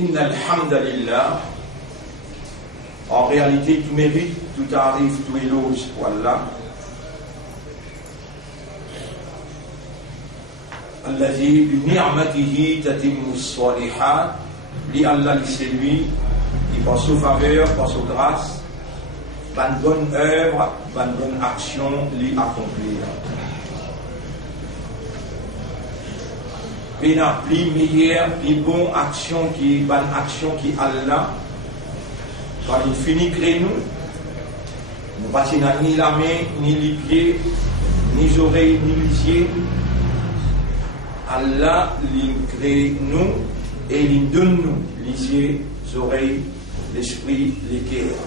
Inna alhamdulillah. En réalité, tout mérite, tout arrive, tout éloge pour Allah. Alladhi bi ni'matihi tatimmu s-salihat. Li Allah, c'est lui, qui par sa faveur, par sa grâce, une bonne œuvre, une bonne action, lui accomplir. Il y a plus meilleure, plus bonne action qui bonne action qui Allah. Quand il finit créer nous passons ni la main, ni les pieds, ni les oreilles, ni les yeux. Allah il crée nous et il donne nous les yeux, les oreilles, l'esprit, les cœurs.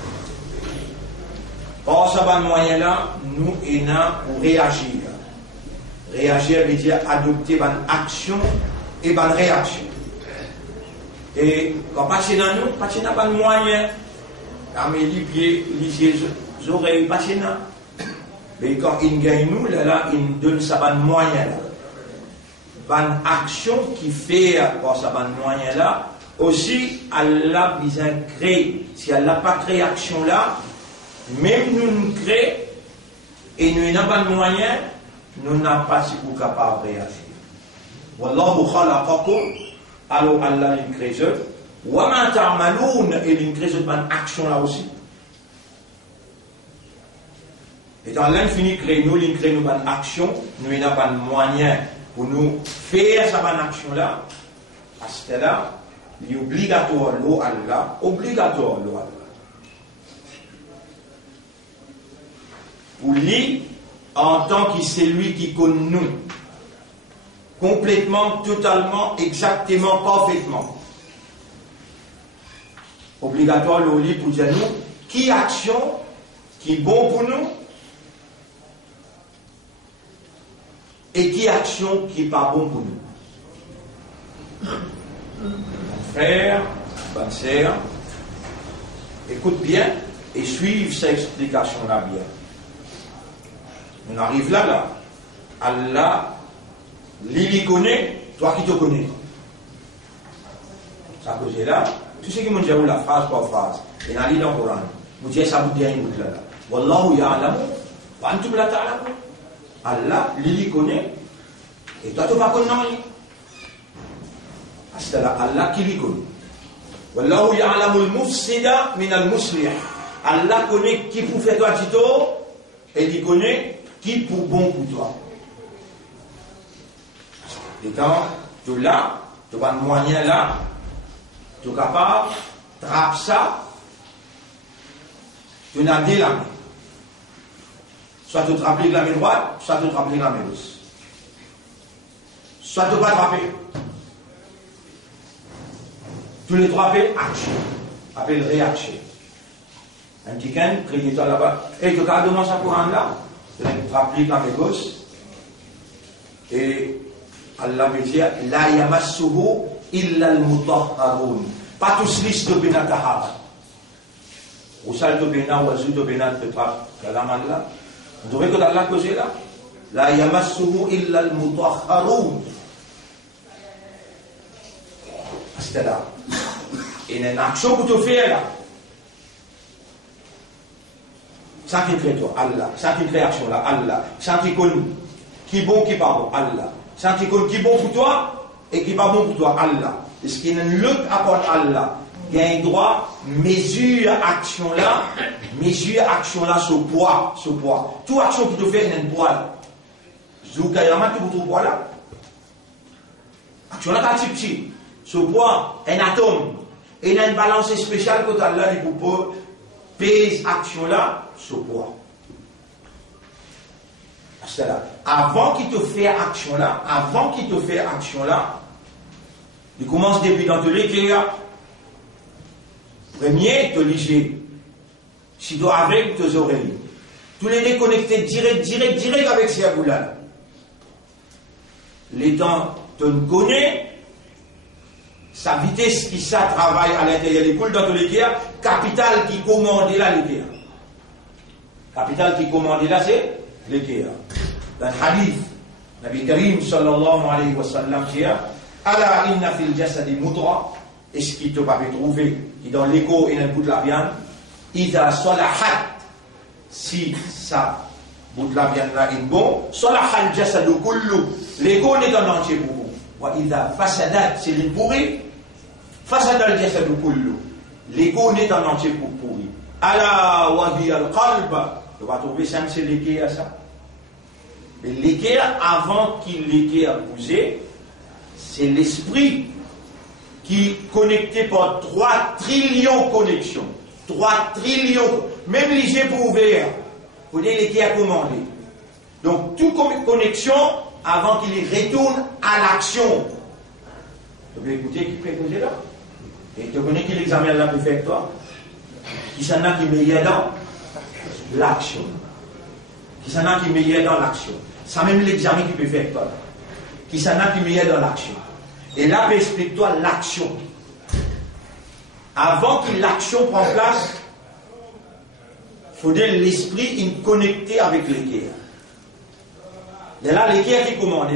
Par ce moyen-là, nous sommes là pour réagir. Réagir veut dire adopter une action et une réaction. Et quand passer dans nous, passer dans un moyen, avec les pieds, les yeux, les oreilles, passer dans. Mais quand il gagne nous, là, il donne ça un moyen là. Une action qui fait par ce moyen là, aussi Allah a créé. Si Allah n'a pas créé action là, même nous créons et nous n'avons pas de moyens, nous n'avons pas si vous capables de réagir. Wallahu khalaqakum, alors Allah nous crée eux. Wa ma ta'maloun, et nous crée une action là aussi. Et dans l'un fini créer nous une action, nous n'avons pas de moyens pour nous faire cette action là. Parce que là, il est obligatoire l'eau Allah, obligatoire l'eau Allah. Pour lui, en tant que c'est lui qui connaît nous, complètement, totalement, exactement, parfaitement. Obligatoire le lit pour dire nous, qui action, qui est bon pour nous, et qui action qui n'est pas bon pour nous. Frère, bonne sœur, écoute bien et suive cette explication-là bien. On arrive là. Allah, lui connaît, toi qui te connais. Ça cause là. Tout ce qui m'ont dit la phrase par phrase. Et on a lu dans le Coran. Vous dites ça vous dit un bout là. Wallahu ya'lamu wa antum la ta'lamun. Allah, lui connaît. Et toi tu ne vas pas connaître. Parce que là, Allah qui lui connaît. Wallahu ya'lamu al-mufsida min al-muslih. Allah connaît qui pour faire toi tito et il connaît qui pour bon pour toi. Et quand tu l'as, tu as un moyen là, tu es capable de trapper ça, tu n'as dit la main. Soit tu trappes avec la main droite, soit tu trappes avec la main gauche. Soit tu ne vas pas trapper. Tous les trois appellent action, appellent réaction. Un petit can, criez-toi là-bas. Et tu as demandé ça pour un là. Tu appliques la main gauche. Et Allah me dit la yamassuhu illa al-mutahharun. Pas tous listes de benatahara. Ou sal de benat ou azou de benat petra kalaman là. Vous trouvez que Allah cause là? La yamassuhu illa al-mutahharun. C'est là. Et il y a une action que tu fais là. Ça qui crée toi, Allah. Ça qui crée action là, Allah. Ça qui connaît qui est bon, qui n'est pas bon, Allah. Ça qui connaît qui est bon pour toi et qui n'est pas bon pour toi, Allah. Est-ce qu'il y a une lutte à part Allah? Il y a un droit, mesure action là, ce poids. Toute action qui te fait, il y a un poids là. Zoukayama, tu vous poids là? Action là, t'as petit. Ce poids, un atome. Et il y a une balance spéciale que Allah dit pour pèse action là, ce poids. Parce que là, avant qu'il te fait action là, il commence depuis dans tous les cas. Premier, te liger. Si tu dois avec tes oreilles. Tous les déconnectés direct avec ces agoulas. Les temps, tu ne connais. Sa vitesse qui ça travaille à l'intérieur des poules dans tous les cas, capital qui commande là l'IKEA. Capital qui commande là c'est l'IKEA. Dans le hadith, Nabi Karim sallallahu alayhi wa sallam dit ala inna fil jasadi mudra et ce qui ne t'a pas pu trouver, qui dans l'écho et dans le bout de la viande, Ida Solahat, si ça, bout de la viande là est bon, Solahal Jasadu Kullu, l'écho n'est en entier pour vous. Wa Ida Fasadat, c'est les pourris, Fasadal Jasadu Kullu, l'écho n'est en entier pour pourri. Ala Wahi al-Qalba, tu vas trouver ça, c'est l'équerre à ça. Et l'équerre, avant qu'il l'équerre a bougé, c'est l'esprit qui connecté par 3 trillions de connexions. 3 trillions, même léger pour ouvrir. Vous voyez l'équerre commandé. Donc, toute connexion, avant qu'il retourne à l'action. Tu peux écouter qui peut poser là. Et tu connais qui l'examen là peut faire toi. Qui s'en a qui meilleur dans l'action. Qui s'en a qui meilleur dans l'action. C'est même l'examen qui peut faire toi. Qui s'en a qui meilleur dans l'action. Et là, explique-toi l'action. Avant que l'action prenne place, il faudrait l'esprit connecté avec l'équerre. Et là, l'équerre qui commande,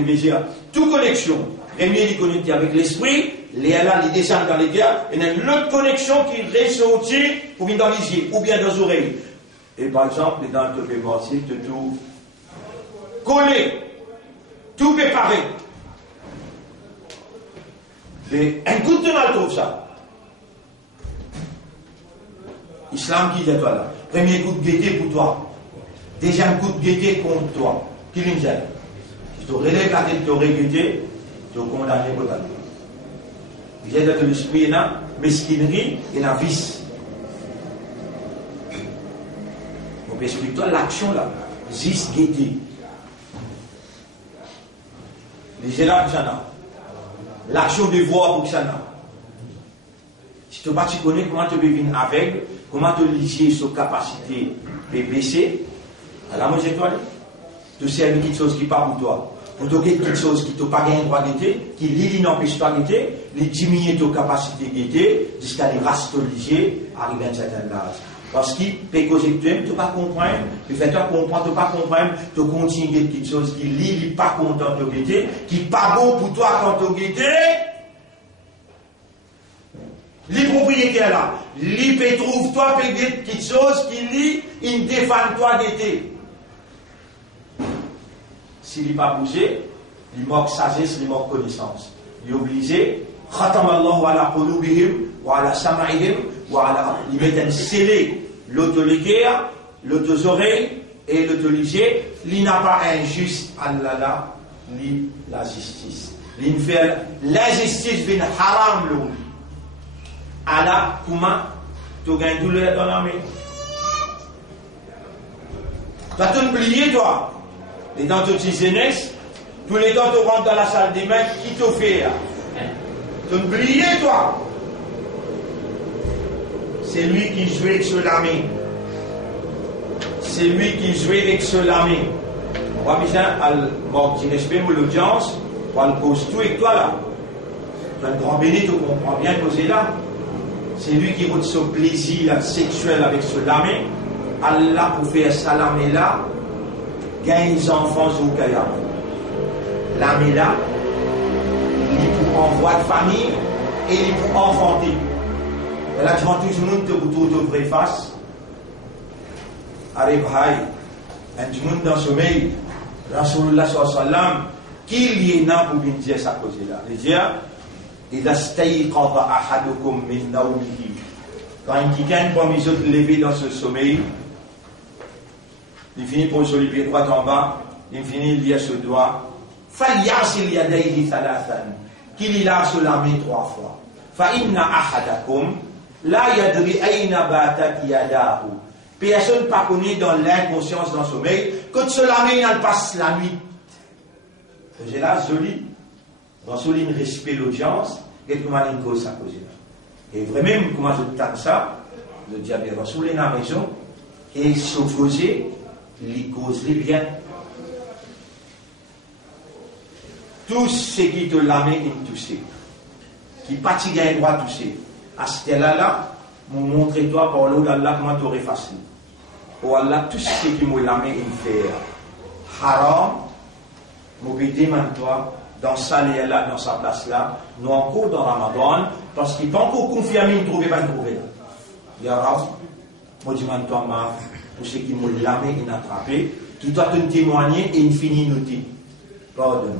toute connexion, premier est connecté avec l'esprit, là, il descend dans l'équerre, et il y a une autre connexion qui ressortit pour venir dans les yeux, ou bien dans les oreilles. Et par exemple, dans le pémortier, tout collé, tout préparé. Mais un coup de mal trouve ça. Islam qui dit toi là. Premier coup de gaieté pour toi. Deuxième coup de gaieté contre toi. Qui lui dit? Si tu relèves la tête, tu aurais gaieté, tu es condamné pour ta vie. Il y a dans l'esprit, il y a mesquinerie et la vice. On peut expliquer toi l'action là. Zis gaieté. Les là pour ça. L'action de voir pour ça. Si tu ne connais comment tu peux venir aveugle, comment tu lier sur capacité de baisser, alors moi j'ai toi, tu sais quelque chose qui n'est pas pour toi. Pour toi, quelque chose qui n'a pas gagné droit d'être, qui lit n'empêche pas d'être, les diminuer ta capacité d'être, jusqu'à les rastoliser, arriver à un certain âge. Parce qu'il peut causer que tu ne pas comprendre, tu fais toi comprendre, tu ne pas comprendre, tu continues quelque chose qui lit, il n'est pas content de guetter, qui n'est pas bon pour toi quand tu guetter. Les propriétaires là, les peut trouve toi quelque chose qui lit, il défend toi guetter. S'il n'est pas bougé, il manque sagesse, il manque connaissance. Il est obligé, khatamallahu ala qulubihim wa ala sam'ihim wa ala, il met un scellé l'auto-léguère, l'auto-oreille et l'auto-ligé, il n'a pas injuste Allah, ni la justice. Il fait l'injustice vient haram l'eau. Allah, comment tu gagnes douleur dans la main? Tu as tout oublié toi. Et dans toute jeunesse, tous les temps tu rentres dans la salle des mains, qui te fait là? Tu as oublié toi. C'est lui qui jouait avec ce lami. C'est lui qui jouait avec ce lami. On va bien à l'audience, on va le cause tout avec toi là. Tu as un grand béni, tu comprends bien causer là. C'est lui qui a ce plaisir sexuel avec ce lami. Allah pour faire ça lami là, gagne les enfants au Kayam. Lami là, il est pour envoi de famille et il est pour enfanter. Et là, tu vois tout le monde te retrouve de vraie face. Arrive, un tout le monde dans le sommeil. Rasulullah sallam, qu'il y en a pour bien dire ça cause là. Il dit, il a stayqadha ahadukum min nawmihi. Quand quelqu'un prend les autres lever dans ce sommeil, il finit pour sur les pieds droits en bas, il finit il y a ce doigt. Falyasil yadayhi thalathan. Qu'il y a se laver 3 fois. Fa inna ahadakum la yadri ayna batat yadahu. Personne ne pas connaît dans l'inconscience, dans le sommeil, que ce laver, elle passe la nuit. C'est là, joli. Dans ce ligne, respect l'audience, et comment il cause ça cause là. Et vraiment, comment je tape ça, je dis à bien, sous les la maison, et s'opposer, les causes les biens. Tout ce qui te lame, il touche. Qui fatigue un droit toucher. À ce là, montre-toi par l'eau d'Allah comment tu aurais facile. Oh Allah, tout ce qui me lame, il fait haram, je demande toi, dans sa là, dans sa place là, nous encore dans Ramadan, parce qu'il n'est pas encore confirmé, il ne trouvait pas de trouver. Il y a Rav, moi je demande toi, pour ceux qui m'ont lamé, inattrapé, qui doit te témoigner et il finit nous dire. Pardon.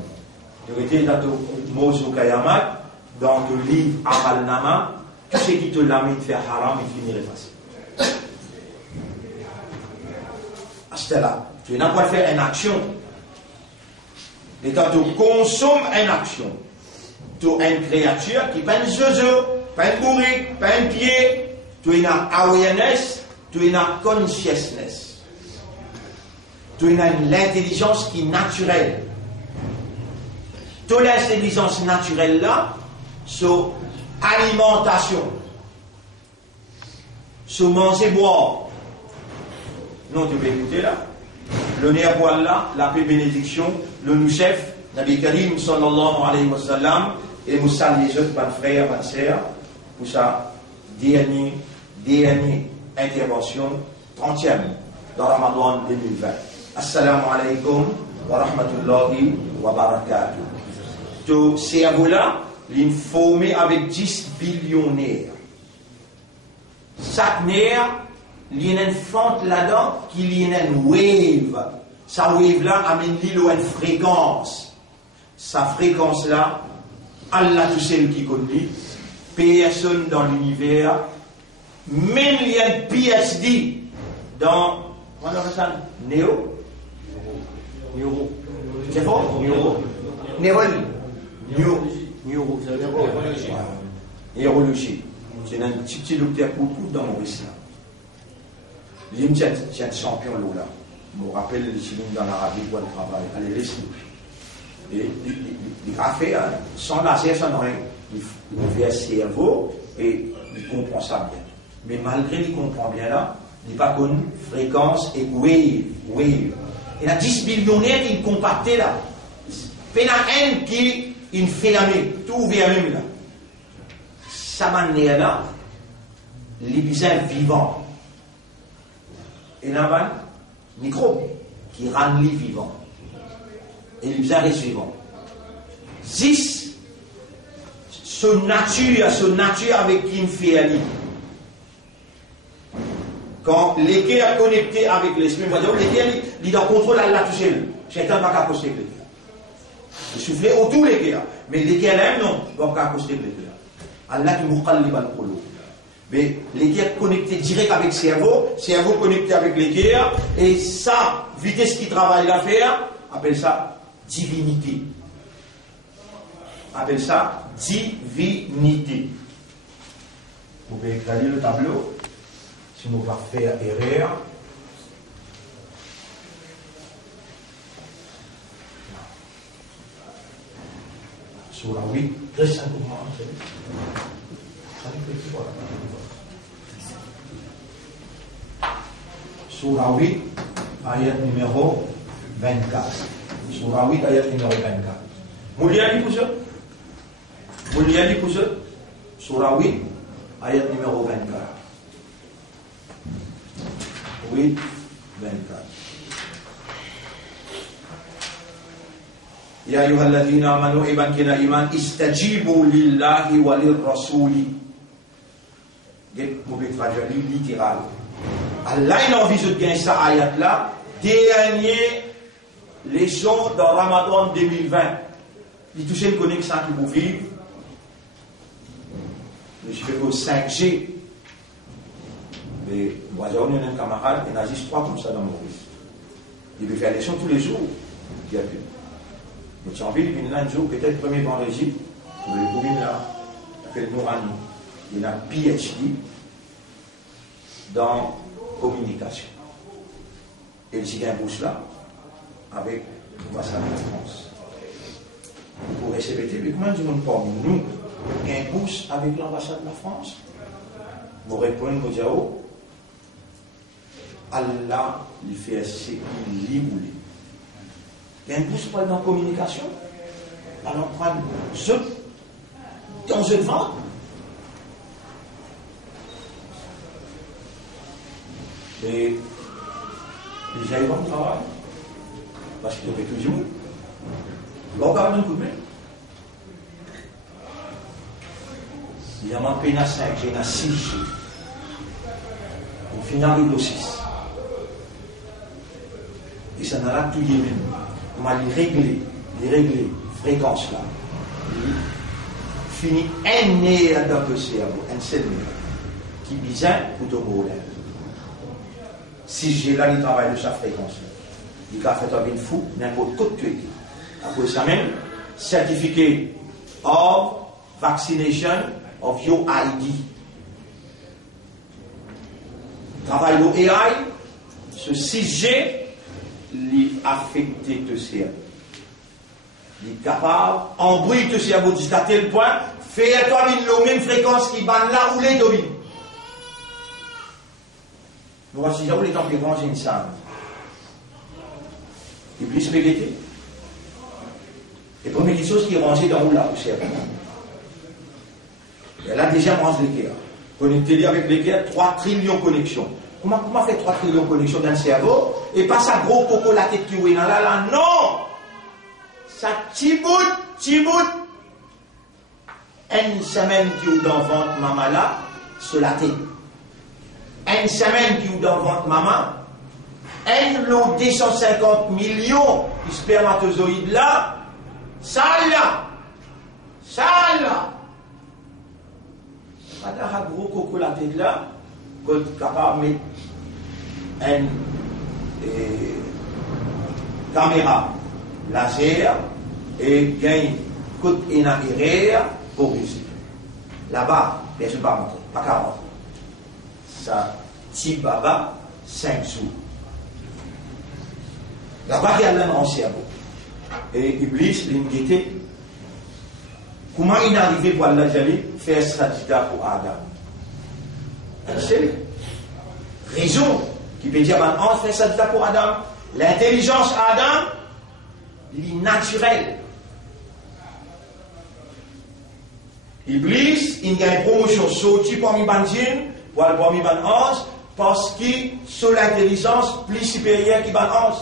Tu étais dans le Mozo Kayamat, dans le livre Amal Nama, tout ce qui te lame de faire haram, il finirait facile. À ce là, tu n'as pas fait une action. Et quand tu consommes une action, tu as une créature qui n'est pas une zozo, pas une bourrique, pas un pied, tu as une awareness, tu as une consciousness. Tu as l'intelligence qui est naturelle. Toute l'intelligence naturelle là, sur alimentation, sur manger, boire. Non, tu peux écouter là. Le néerpoil là, la paix bénédiction, le nous-chef, Nabi Karim sallallahu alayhi wa sallam, et nous saluons les autres, mes frères, mes sœurs, pour sa dernière intervention, 30e, dans Ramadan 2020. Assalamu alaikum wa rahmatullahi wa barakatuh. Ce cerveau-là, il est formé avec 10 billionnaires. Chaque nerf, il y a une fente là-dedans qui est une wave. Sa wave-là amène l'île à une fréquence. Sa fréquence-là, Allah tout seul qui connaît, personne dans l'univers, même il y a un PhD dans, comment on appelle ça? Neuro. C'est fort? Neurologie. C'est un petit docteur pour tout dans mon islam. Il y a un champion là. Je me rappelle les Chiliens dans l'Arabie pour le travail. Allez, laisse-nous. Et il a fait, sans laser, sans rien. Il fait un cerveau et il comprend ça bien. Mais malgré qu'il comprend bien là, il n'est pas connu fréquence et wave. Il y a 10 billionnaires qui sont compactés là. Il y en a un qui est fermé, tout ouvert même là. Sa manière là, les bizarres vivants. Et là, un microbe qui rend les vivants. Et les bizarres restent vivants. 10, son nature avec qui il fait aller. Quand l'équerre est connecté avec l'esprit, on va dire l'équerre, il doit contrôler Allah tout seul. Chacun va accoster avec l'équerre. Il souffle autour de l'équerre. Mais l'équerre là, non, il ne va pas accoster avec l'équerre. Allah qui mouqallib al-qulub. Mais l'équerre connecté direct avec le cerveau connecté avec l'équerre, et ça, vitesse qui travaille l'affaire, appelle ça divinité. Appelle ça divinité. Vous pouvez écrire le tableau. Si nous va faire erreur, sur la 8, très simplement, sur la 8, ayat numéro 24. Sur la 8, ayat numéro 24. Vous liez pour ça? Vous liez pour ça? Sur la 8, ayat numéro 24. 8, 24. Ya ayyuhalladhina amanu iban kina iman istajibu lillahi walir rasuli. Vous pouvez traduire littéral. Allah il a envie de gagner ça ayat là. Dernier leçon dans Ramadan 2020. Il touche une connexion qui vous vivre. Je fais au 5G. Mais moi, j'ai un camarade, il n'agit pas comme ça dans Maurice. Il veut faire l'élection tous les jours. Il y a plus. Mais j'ai envie de un jour, peut-être premier vendredi, pour le bourrine là, il a fait le Nourani. Il a un PhD dans communication. Et il a un bourse là, avec l'ambassade de France. Pour SBT, mais comment dit-on pas nous, un bourse avec l'ambassade de la France? Vous répondez, vous dites, oh, Allah, il fait ce qu'il voulait. Il y a un pouce pas dans la communication. Alors, prendre ce dans ce vent. Et les gens vont travailler. Parce qu'ils ont fait toujours. Bon, quand même, un coup de main. Il y a moins de 5G, il y a 6G. Au final, il y a 6. Et ça n'a pas tout dit même. On va les régler, fréquences là. Fini un nez dans le cerveau, un seul nez, qui bizarre pour ton mot là. Si j'ai là, il travaille de sa fréquence là. Il a fait un fou, n'importe quoi de tuer. Après ça même, certificat of vaccination of your ID. Travail de AI, ce 6G, il affecte le cerveau. Il est capable, embrouiller le cerveau jusqu'à tel point, faire-toi la même fréquence qui va là où les domine. Nous voici là où les temps qui vont une salle. Il plus spaghetti. Et première chose qui est rangée dans là au cerveau. Elle a déjà rangé l'équerre. Connecté avec l'équerre, 3 trillions de connexions. Comment faire 3 trillions de connexions dans le cerveau et pas ça gros coco la tête qui est là, non! Ça petit bout. Une semaine qui est dans le ventre maman là, sur la tête. Une semaine qui est dans le ventre maman, un lot 250 millions de spermatozoïdes là, ça là. Pas un gros coco la tête là, qu'on est capable de mettre une caméra laser et gagne coup d'énergie pour réussir. Là-bas, bien sûr, pas montrer, pas 40. Ça, petit baba, 5 sous. Là-bas, il y a l'un en cerveau. Et Iblis, l'inquiété, comment il est arrivé pour Allah Jali faire sajda pour Adam? C'est raison qui peut dire, on fait sajda pour Adam. L'intelligence Adam, l'innaturel. Iblis, il y a une promotion sortie parmi Bandjin, parmi Ban-Ange, parce qu'il sur l'intelligence plus supérieure qui Ban-Ange.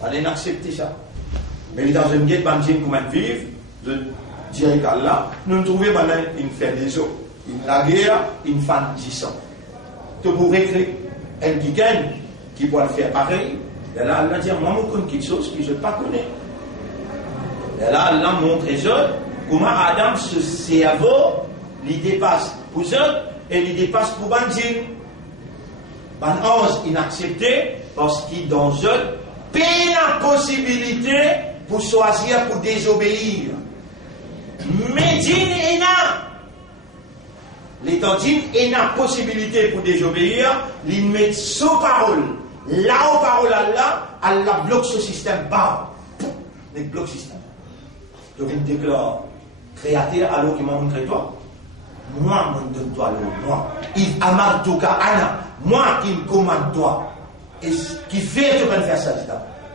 On a accepté ça. Mais dans une guette Bandjin, comment vivre, de dire qu'Allah, nous trouvons une fait des eaux, une la guerre, une femme 10 ans. Tout pour écrire, elle qui gagne, qui peut le faire pareil. Et là, Allah dit, moi, je connais quelque chose que je ne connais pas. Et là, Allah montre les autres comment Adam, ce cerveau, il dépasse pour eux et il dépasse pour Bandjin. Ban-Ange inaccepté parce qu'il dans eux paye la possibilité pour choisir pour désobéir. Mais djinn est là. L'étant djinn est la possibilité pour désobéir, il met sous parole. Là où parole Allah bloque ce système. Bam! Il bloque ce système. Je viens de déclarer créateur alors qu'il m'a montré toi. Moi, je donne toi le moi. Il amar touka ana. Moi qui me commande toi. Et qui fait que tu vas faire ça.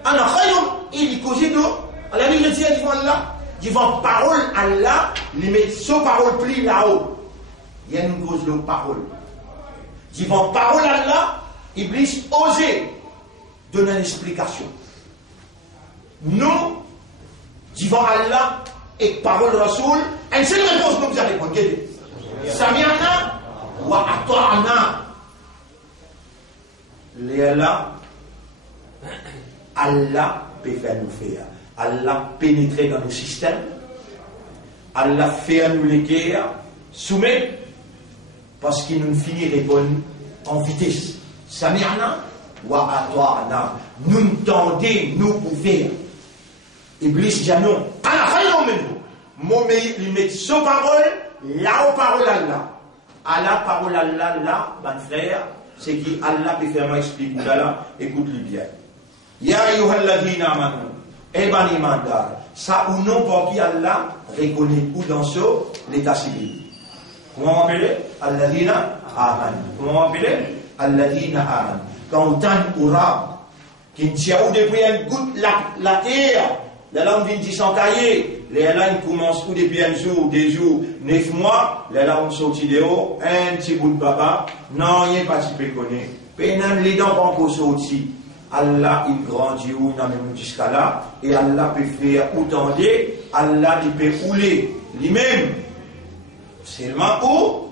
Ana khayum, il est causé d'eau. Allah dit, je dis à Allah. Devant parole Allah, il met son parole pli là-haut. Il y a une cause de parole. Devant parole Allah, Iblis osait donner une explication. Nous, devant Allah et parole Rasoul, une seule réponse nous avez répondu. Sami'ana wa ata'ana. Allah peut faire nous faire. Allah pénétrer dans nos systèmes, Allah fait nous les guerres, soumet, parce qu'il nous finit répondre en vitesse. Sami'ana wa ata'ana. Nous tendez, nous pouvons. Iblis dit non. Mon il met son parole, là où parole Allah. Allah, parole Allah, là, mon frère, c'est qui Allah peut faire m'expliquer là, écoute-le bien. Ya ayyuhalladhina amanu. Eh ben, imandar, ça ou non pour qui Allah reconnaît ou dans ce l'état civil. Comment on appelle? Alladhina aman. Comment on appelle? Alladhina aman. Quand on tente au rab, qui ne tient ou depuis une goutte la terre, la langue vient de s'encailler, les langues commencent ou depuis un jour, 2 jours, 9 mois, les langues sortent de haut, un petit bout de papa, non, il n'y a pas si peu connu. Pénal les dents pas encore sortis. Allah il grandit où dans même jusqu'à là et Allah peut faire autant Allah il peut rouler lui-même Seulement où?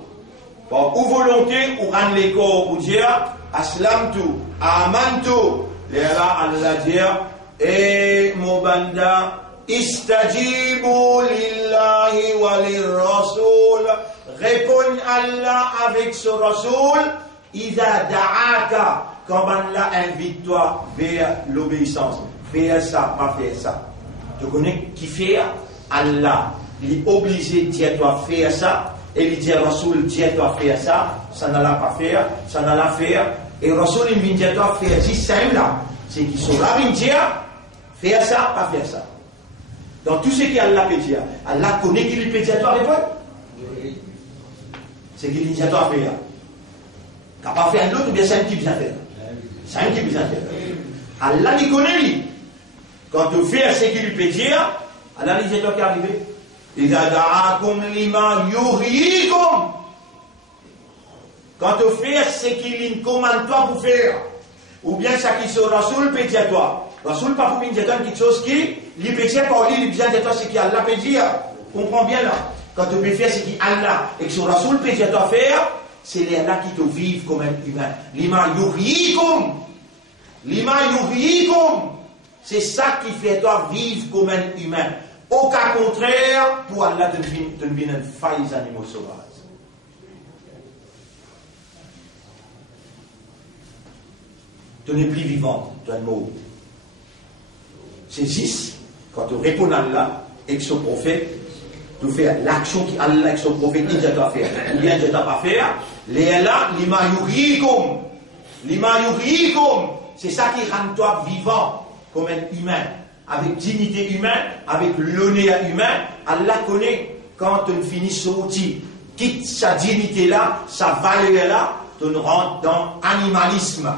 Ou volonté, ou rendre les corps, ou dire, aslamtu, amantu, là, Allah dire, et mon banda, istajibu lillahi wa lirrasoul, répond Allah avec ce rasoul, iza da'aka, quand Allah invite toi vers l'obéissance, faire ça, pas faire ça. Tu connais qui fait? Allah, il est obligé de dire toi faire ça, et il dit Rasoul, dis toi faire ça, ça n'allait pas faire, ça n'allait faire, et Rasoul il vient dire toi faire, si simple là, c'est qu'il saura bien dire, faire ça, pas faire ça. Dans tout ce qu'Allah peut dire, Allah connaît qu'il peut dire toi répondre. C'est qu'il dit toi faire. Quand pas faire l'autre, ou bien c'est un qui vient faire. C'est un qui vient faire. Allah il connaît lui. Quand tu fais ce qu'il peut dire, Allah il dit toi qui arrive. Quand tu fais ce qu'il commande toi pour faire, ou bien ça qui se Rasoul peut dire toi. Rasoul pas pour dire quelque chose qui, il peut dire par lui, il vient de toi ce qu'Allah peut dire. Comprends bien là. Quand tu peux faire ce qu'Allah et que ce Rasoul peut dire toi faire, c'est les là qui te vivent comme un humain. Lima yurikum. C'est ça qui fait toi vivre comme un humain. Au cas contraire, pour Allah, tu deviens failles animaux sauvages. Tu n'es plus vivant, tu es mort. C'est 6. Quand tu réponds à Allah et que son prophète, tu fais l'action qu'Allah et son prophète dit à toi faire. Ou bien tu n'as pas faire. Les là, lima yurikum. C'est ça qui rend toi vivant comme un humain. Avec dignité humaine, avec l'honneur humain, Allah connaît quand tu finis ce outil, quitte sa dignité là, sa valeur là, tu rentres dans animalisme.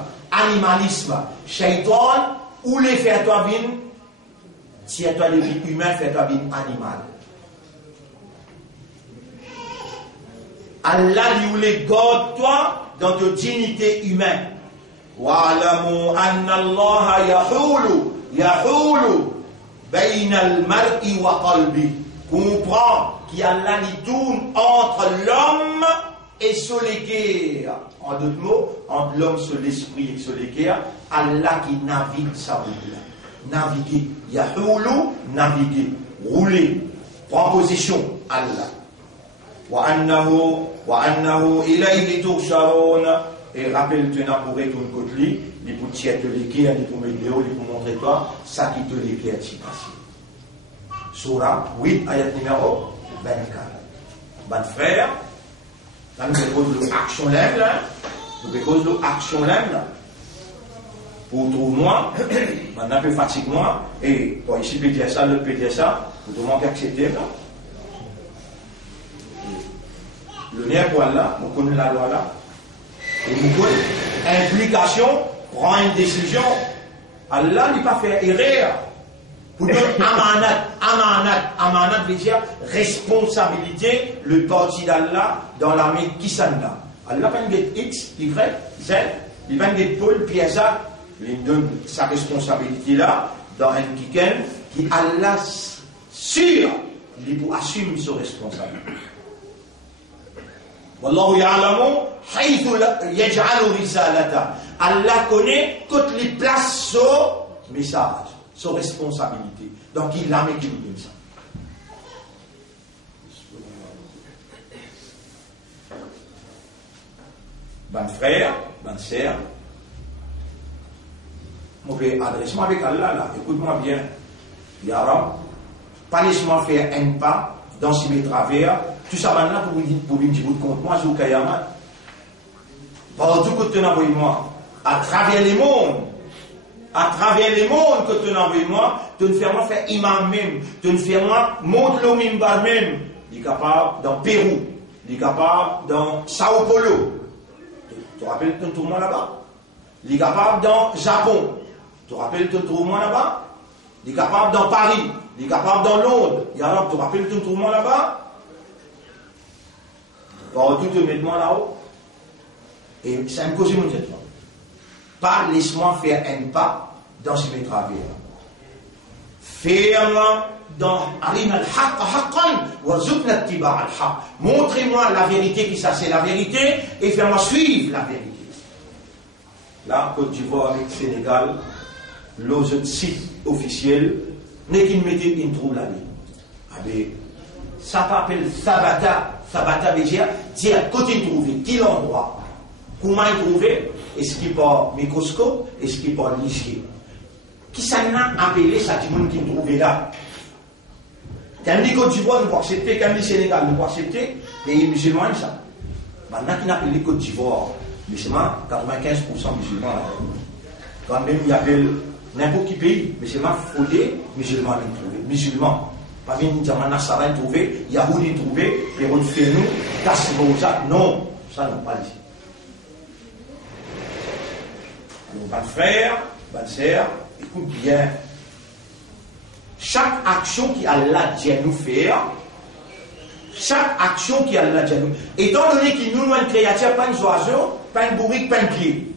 Shaitan, ou les faire toi bien, si toi les vies humaines, fais-toi bien animal. Allah lui ou les garde toi dans ta dignité humaine. Wa'alamu anna Allah yahulu bayna al-mar'i wa qalbi. Comprends qu'Allah il tourne entre l'homme et son cœur. En d'autres mots, entre l'homme, sur l'esprit et sur le cœur, Allah qui navigue sa route. Naviguer, yahulu, naviguer, rouler, prend position, Allah. Wa annahu ilayhi tursharun. Et rappelle-toi pour retourner côté lui, il pour tirer les cœurs, il pour mettre il pour montrer toi, ça qui te les cœurs t'y passe. Surah 8, ayat numéro 24. Bon frère, là nous faisons l'action là, nous faisons l'action là, pour trouver moi, on a un peu fatigue moi, et bon, ici peut dire ça, l'autre peut dire ça, pour tout le monde accepter là. Le nerf pour Allah, on connaît la loi là. Et nous connaissons implication, prend une décision. Allah n'est pas fait erreur. Pour nous, amanat veut dire responsabilité, le parti d'Allah dans l'armée qui s'en a. Allah va dire X, Y, Z, il va dire Paul, Pierre, Jacques, il donne sa responsabilité là, dans un week-end, qui Allah sûr, il pour assumer sa responsabilité. Wallahu ya'lamu haythu yaj'alu risalata. Allah connaît toutes les places son message, son responsabilité. Donc il l'a mis qui nous donne ça. Ben frère, ben sœur, mon père, adresse-moi avec Allah là, écoute-moi bien. Ya Rab, pas laisse-moi faire un pas dans ces mes travers. Tout ça maintenant pour vous dire contre moi, je vous caille à moi. Partout que tu n'envoies moi, à travers les mondes que tu n'envoies moi, tu ne fais moi faire imam même, tu ne fais moi montre le mimbar même. Il est capable dans Pérou, il est capable dans Sao Paulo. Tu te rappelles ton tournoi là-bas? Il est capable dans Japon. Tu te rappelles ton tournoi là-bas? Il est capable dans Paris, il est capable dans Londres. Et alors, tu te rappelles ton tournoi là-bas? Partout te mettre moi là-haut. Et c'est un cause mondial. Pas laisse-moi faire un pas dans ce mes travers. Fais-moi dans Arina al-Haqq haqqan warzuqna ittiba' al-haqq. Montrez-moi la vérité, qui ça c'est la vérité, et fais-moi suivre la vérité. Là, Côte d'Ivoire avec Sénégal, l'autre site officiel, n'est qu'il mette une trouble là. Ah ben, ça s'appelle Sabata. Sabata veut dire côté de trouver, quel endroit, comment y trouver, est-ce qu'il par microscope, est-ce qu'il par lycée. Qui ça n'a appelé ça, du monde qui trouve là. Quand on dit Côte d'Ivoire, nous pouvons accepter, quand on dit Sénégal, nous pouvons accepter, les musulmans, ça. Maintenant, qui n'a appelé Côte d'Ivoire, musulmans, 95% musulmans. Quand même, il appelle n'importe quel pays, musulmans, Fodé, musulmans, musulmans. Parmi nous, Nasara est trouvé, Yahoudi est trouvé, les autres fait nous, Kassibouza, non, ça non pas ici. Alors, pas de frère, pas de sœur, écoute bien. Chaque action qui Allah dit à nous faire, chaque action qui Allah dit à nous, étant donné qu'il nous a une créature, pas une oiseau, pas une bourrique, pas une pied,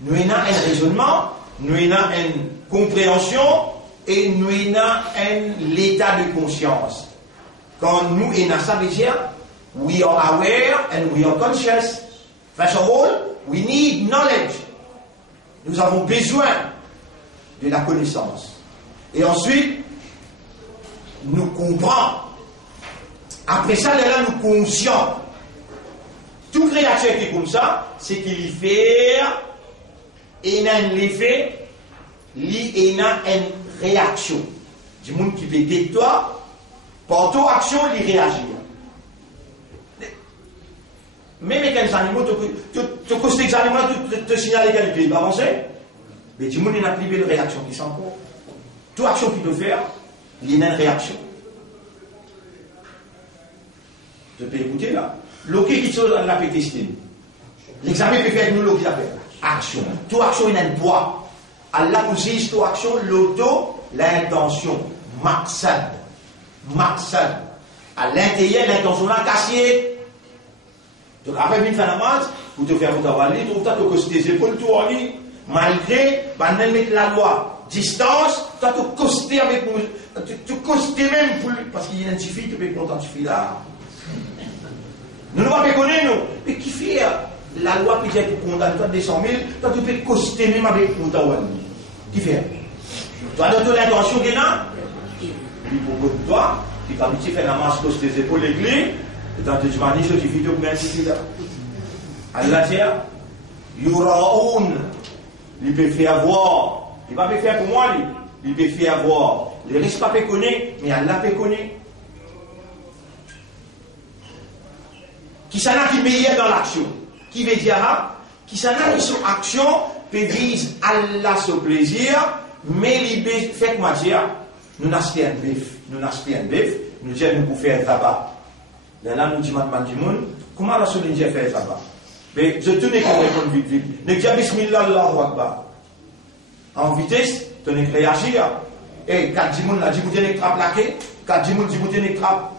nous avons un raisonnement, nous avons une compréhension, et nous avons l'état de conscience. Quand nous avons ça, veut dire, we are aware and we are conscious. First of all, we need knowledge. Nous avons besoin de la connaissance. Et ensuite, nous comprenons. Après ça, là, nous conscients. Tout créature qui est comme ça, c'est qu'il y fait, et il a un effet, il a une réaction. Du monde qui veut de toi, par toute action, il réagit. Même les animaux, tu costes les animaux, te signaler qu'elle peut avancer. Mais du monde, il n'a plus de réaction qui s'en pour. Toute action qu'il peut faire, il y a une réaction. Tu peux écouter là. L'OK qui chose l'a fait tester. L'examen peut faire nous l'OK appelle action. Toute action, il a un poids. Allah consiste toute action, l'auto, l'intention. Maqsad. Maqsad. À l'intérieur, l'intention là, cassée. Donc après, une namaz, pour te faire votre wali, tu as costé tes épaules, tu as dit, malgré, mettre la loi, distance, tu as costé avec moi, tu costé même, parce qu'il identifie, tu peux t'identifier là. Nous ne pouvons pas connaître, nous. Mais qui fait la loi peut dire pour condamner toi 200 000, toi tu peux coster même avec pour ta wali. Qui fait? Toi, dans ton intention, il y en a. Puis pour toi, qui quand tu fais la masse, coste tes épaules, l'église, et dans tes manies, tu fais tout bien ici là. Allah dit, Yuraoun, il peut faire voir. Il ne va pas faire pour moi, il peut faire voir. Les risques pas peut connaître, mais Allah peut connaître. Qui s'en a qui est meilleur dans l'action. Qui veut dire, qui s'en a qui son action peut vise Allah son plaisir, mais il fait comment dire, nous n'achetons un bœuf, nous disons nous pour faire tabac. Là, nous disons, comment la seule Indien fait tabac? Mais je tenais qu'on réponde vite. Ne dis Bismillah Allahu Akbar. En vitesse, tu ne réagir. Et quand Dimoun l'a dit, vous tenez trappe la tête. Quand Dimoun dit, vous tenez trappe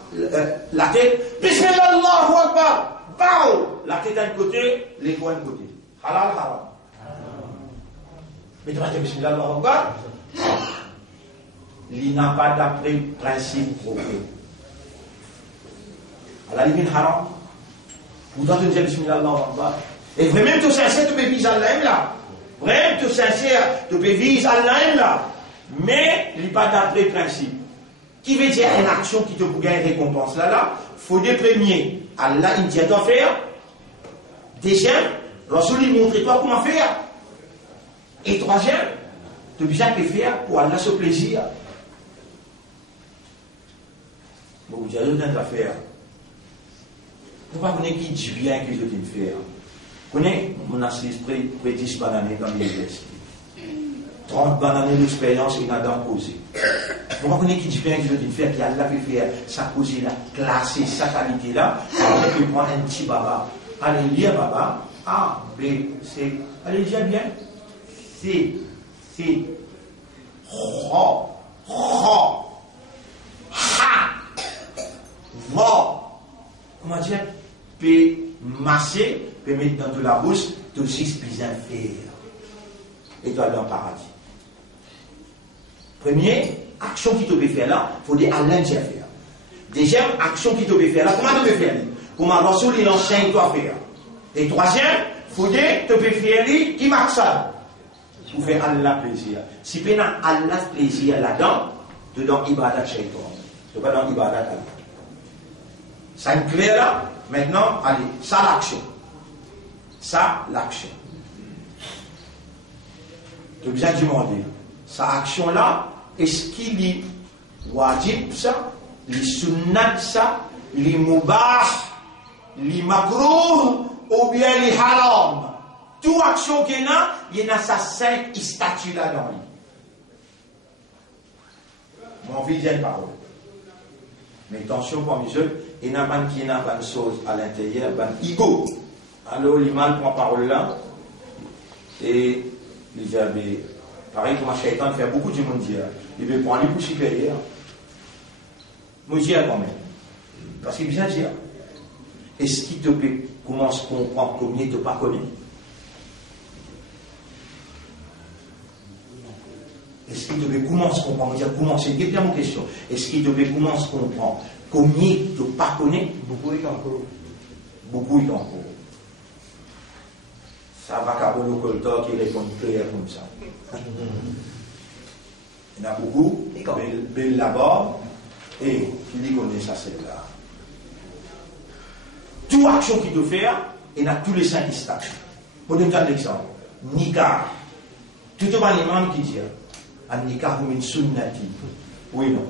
la tête. Bismillah Allahu Akbar. Bao! La tête d'un côté, les doigts d'un côté. Halal, haram. Mais tu vas dire Bismillah Allahu Akbar. Il n'a pas d'après principe propre. À la limite, haram. Pourtant, tu dis Bismillah Allahu Akbar. Et vraiment, tu es sincère, tu peux viser Allah là. Vraiment, tu es sincère, tu peux viser Allah là. Mais, il n'y a pas d'après principe. Qui veut dire une action qui te pour gagner récompense là, il faut des premiers. Allah, il dit à toi faire. Deuxième, Rasoul, il montre toi comment faire. Et troisième, tu as besoin de faire pour Allah ce plaisir. Bon, vous avez rien à faire. Vous ne connaissez pas qui dit bien que je vais faire. Vous connaissez mon assise près 10 bananes dans l'université. 30 bananes d'expérience et n'a d'en poser. Vous ne connaissez pas qui dit bien que je vais faire, qui a là fait faire sa cause là, classer sa qualité là, avec lui prendre un petit baba. Allez lire baba, A, B, C. Allez dire bien. C, Ro, Ha, Va. Comment dire? Peut masser, peut mettre dans de la bouche, tout ce qui bien faire. Et toi dans le paradis. Premier, action qui te peut faire là, il faut dire Allah qui a fait. Deuxième action qui te peut faire là, comment tu peux faire? Comment Rasoul il enseigne toi à faire. Et troisième, il faut dire tu peux faire qui marque ça. Pour faire Allah plaisir. Si tu as Allah plaisir là-dedans, tu es dans Ibadat Shaitan. Tu n'es pas dans Ibadat Allah. Ça est clair là? Maintenant, allez, ça l'action. Ça l'action. Tu as besoin de demander. Sa action là, est-ce qu'il est wajib ça, les sunnat ça, les mubah, les makruh ou bien les haram? Toute action qu'il y a, il y a sa 5 statuts là dans lui. Mon vie vient de parole. Mais attention pour mes yeux, il n'y a pas de chose à l'intérieur, il y a ego. Alors l'imam prend parole là, et il dit, pareil comme un shaitan fait beaucoup de monde dire, il veut prendre les coups supérieurs. Moi je dis quand même. Parce qu'il vient dire, est-ce qu'il te peut commencer à comprendre comme il ne te pas connaît? Est-ce qu'il devait commencer à comprendre? Comment c'est bien mon question. Est-ce qu'il devait commencer à comprendre? Combien tu ne pas connais? Beaucoup est encore. Beaucoup est encore. Ça va qu'à le colteur qui répond clair comme ça. Il y en a beaucoup, belle là-bas, et qui dit connaît ça, c'est là. Toute action qu'il doit faire, il y a tous les 5 stades. Pour donner un exemple, Nika, tout le monde qui dit, un Nika ou une sunnati. Oui, non.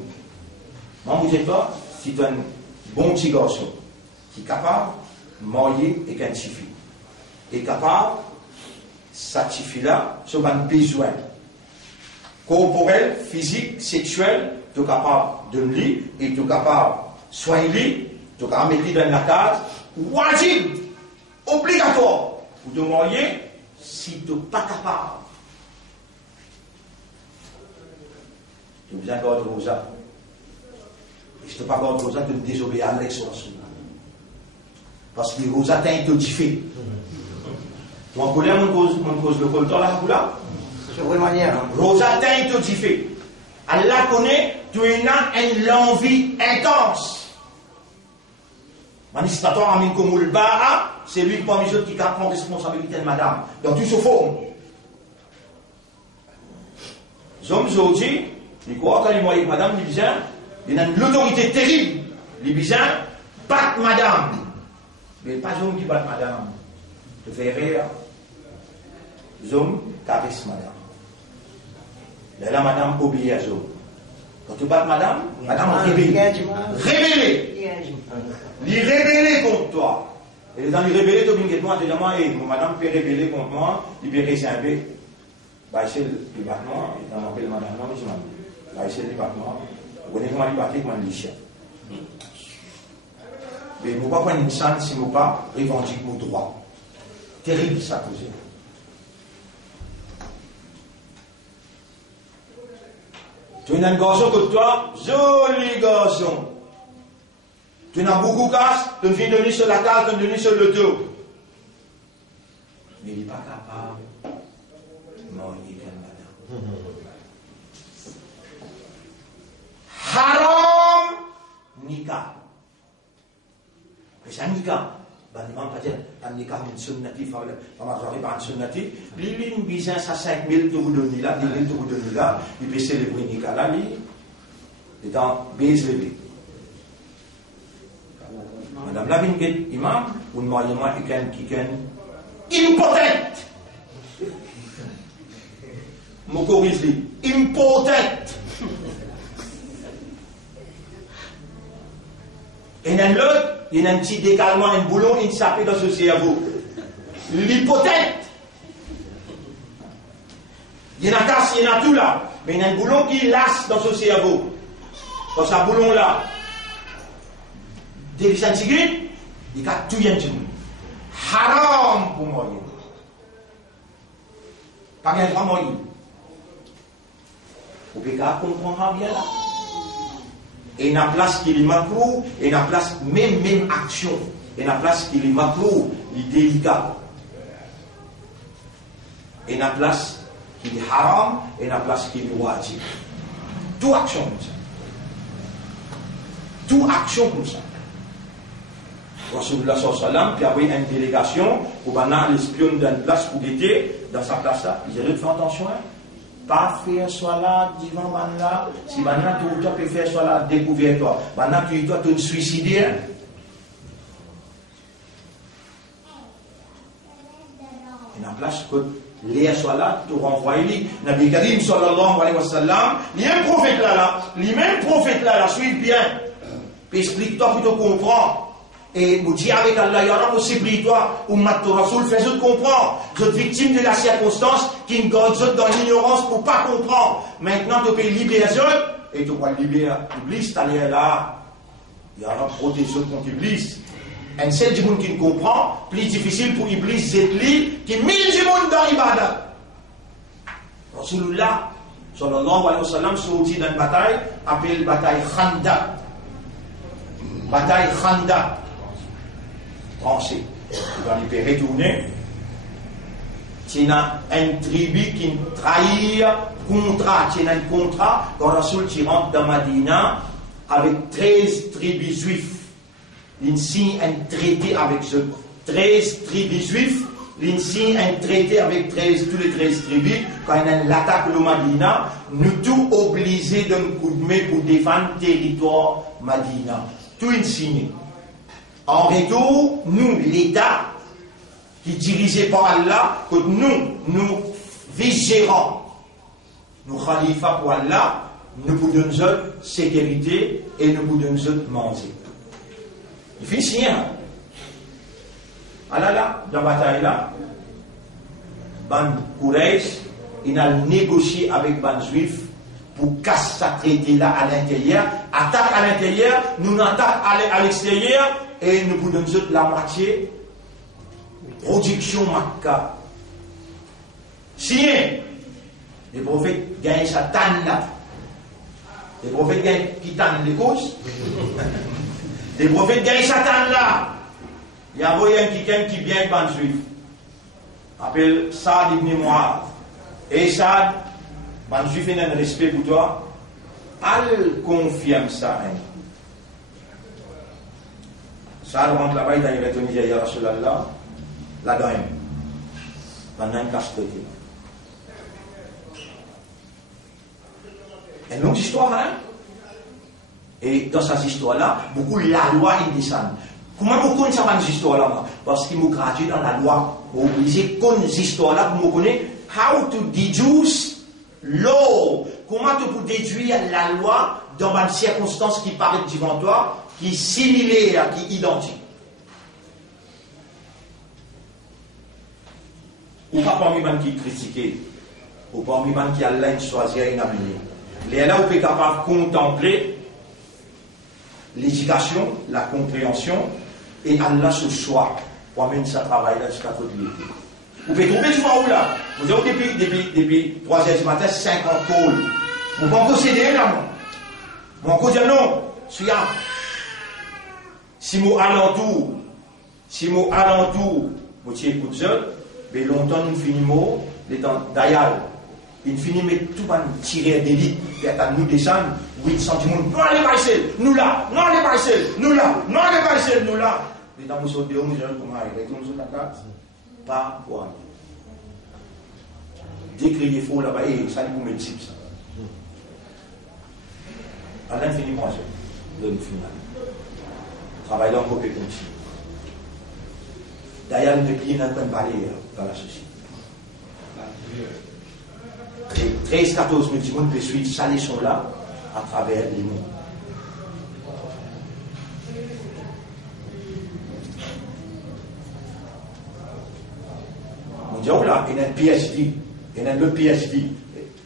Moi, vous êtes pas, si tu as un bon petit garçon qui est capable de marier et qu'un petit fille, est capable, cette fille-là, sur un besoin corporel, physique, sexuel, tu es capable de le lire et tu es capable de soigner, tu es capable de mettre dans la case, wajib, obligatoire, pour te marier, si tu n'es pas capable. Tu as besoin de garder Rosa. Et si tu n'es pas garder Rosa, tu désobéis à Allah sur la sunna. Parce que Rosa t'a été diffé. Tu en connais mon cause le colteur là, là? Sur quelle manière? Rosa t'a été diffé. Allah connaît, tu as une envie intense. Manistator Amin Komoul Ba'a, c'est lui parmi les autres qui prend responsabilité de madame. Dans tout ce forme. Zom Zodi, il croit quand il voit madame, il dit, il a une autorité terrible. Il dit, bat madame. Mais pas Zom qui bat madame. Tu fais rire. Zom caresse madame. Là, madame obéit à Zom. Quand tu bats madame, madame rébelle. Rébellée. Il rébellé contre toi. Et dans les rébellés, tu dis que madame peut rébeller contre moi, il peut réserver. Bah, c'est le battement, il appelle madame, non, mais je m'en dis. Bah, c'est le battement. Vous connaissez comment il bat, comment il chien. Mais je ne vais pas prendre une chance si je ne vais pas revendiquer mon droit. Terrible ça, cousin. Tu as un garçon comme toi, joli garçon. Tu as beaucoup de casse, tu viens de venir sur la case, tu viens de venir sur le dos. Mais il n'est pas capable. Non, il est madame. Haram nikah. Mais c'est un nikah. Ben, il ne va pas dire un nikah, une sunnati, il va pas une sunnati. Il a une business à 5 000 de vous donner là, 10 000 de vous donner là, il peut célébrer nikah là, il est dans base levé. Madame Lavingate, imam, ou mariement qui est impotent. Mon corrige lui, impotent. Et dans l'autre, il y a un petit décalement, un boulon, il s'appelle dans ce cerveau. L'hypothèque. Il y en a casse, il y en a tout là. Mais il y a un boulon qui lasse dans ce cerveau. Dans ce boulon là. Dès qu'il s'en tire, il y a tout bien. Haram pour moi. Pas bien droit moi. Vous pouvez comprendre bien là. Et il y a une place qui est macro, et il y a une place même action. Et il y a une place qui est macro, il est délicat. Et il y a une place qui est haram, et il y a une place qui est wajib. Tout action comme ça. Tout action comme ça. Rasulullah sallallahu alayhi wa sallam, puis après une délégation, où l'espion d'une place pour guetter, dans sa place là, il dit, fais attention, hein. Pas faire soit là, devant là, si maintenant tu peux faire soit là, découvrir toi. Maintenant tu dois te suicider. Il y a une place que l'air soit là, tu renvoies lui. Nabi Karim sallallahu alayhi wa sallam, il y a un prophète là, les mêmes prophètes là, suivent bien. Puis explique-toi pour te comprendre. Et vous dites avec Allah, il y aura possibilité, ou Matou Rasoul, fais-vous comprendre. Vous êtes victime de la circonstance qui nous garde dans l'ignorance pour ne pas comprendre. Maintenant, tu peux libérer eux, et tu peux libérer l'Iblis, tu es là. Il y aura protection contre l'Iblis. Un seul du monde qui ne comprend, plus difficile pour l'Iblis, c'est lui, qui mille du monde dans l'Ibadah. Rasulullah, sallallahu alayhi wa sallam, sorti dans une bataille, appelée bataille Khandaq. Bataille Khandaq. Français. Quand il peut retourner, il y a une tribu qui trahit contrat. Il y a un contrat quand Rasoul rentre dans Madina avec 13 tribus juifs. Il signe un traité avec eux. 13 tribus juifs. Il signe un traité avec tous les 13 tribus. Quand il y a l'attaque de Madina, nous tous obligés d'un coup de main pour défendre le territoire Madina. Tout est signé. En retour, nous, l'État, qui est dirigé par Allah, que nous vice-gérants, nous khalifas pour Allah, nous vous donnons sécurité et nous vous donnons manger. Il fait signer. Alors là, dans la bataille là, Ban Quraysh, il a négocié avec Ban Juif pour casser sa traité là à l'intérieur, attaque à l'intérieur, nous attaque à l'extérieur, et nous vous donnons la moitié production Makkah. Signé. Les prophètes gagnent sa tanne là. Les prophètes gagnent qui tanne les causes. Les prophètes gagnent sa tanne là. Il y a quelqu'un qui vient ban juif. Appelle Saad ibn Mu'adh. Et Saad, ban juif a un respect pour toi. Elle confirme ça. Saad rentre là-bas, il a retourné à Ya Rasulallah, là-dedans, pendant une casse-tête. Une longue histoire, hein? Et dans cette histoire-là, beaucoup la loi il descend. Comment vous connaissez cette histoire-là? Parce qu'il m'a gradué dans la loi. Vous obligez de connaître cette histoire-là pour me connaître how to deduce law. Comment tu peux déduire la loi dans une circonstance qui paraît devant toi, qui est similaire, qui est identique. Ou pas parmi les qui critiquent, ou parmi les qui allaient choisir une avenir. Les là où vous êtes capable de contempler l'éducation, la compréhension, et Allah ce choix pour amener ce travail-là jusqu'à votre vie. Vous pouvez trouver du où là. Vous avez depuis 3 heures du matin, 50 calls. Vous pouvez encore céder là, moi. Vous pouvez dire non, suis là. Si vous alentour, vous écoutez seul, mais longtemps nous finissons, les temps d'ailleurs, il finit mais tout va nous tirer d'élite, et à nous descendre, 8 cm, non allez pas ici, nous là, non allez pas ici, nous là, non allez pas ici, nous là. Les temps nous sommes dehors, nous allons comment arriver, nous sommes d'accord, pas pour aller. Décrier faux là-bas, et ça nous met le type ça. À l'infiniment, je donne final. Travailler encore plus comme ça. D'ailleurs, le pays n'a pas de barrière dans la société. 13-14 multimons peuvent suivre sa leçon-là à travers les mondes. On dit, oh là, il y a un PhD, il y a le PhD,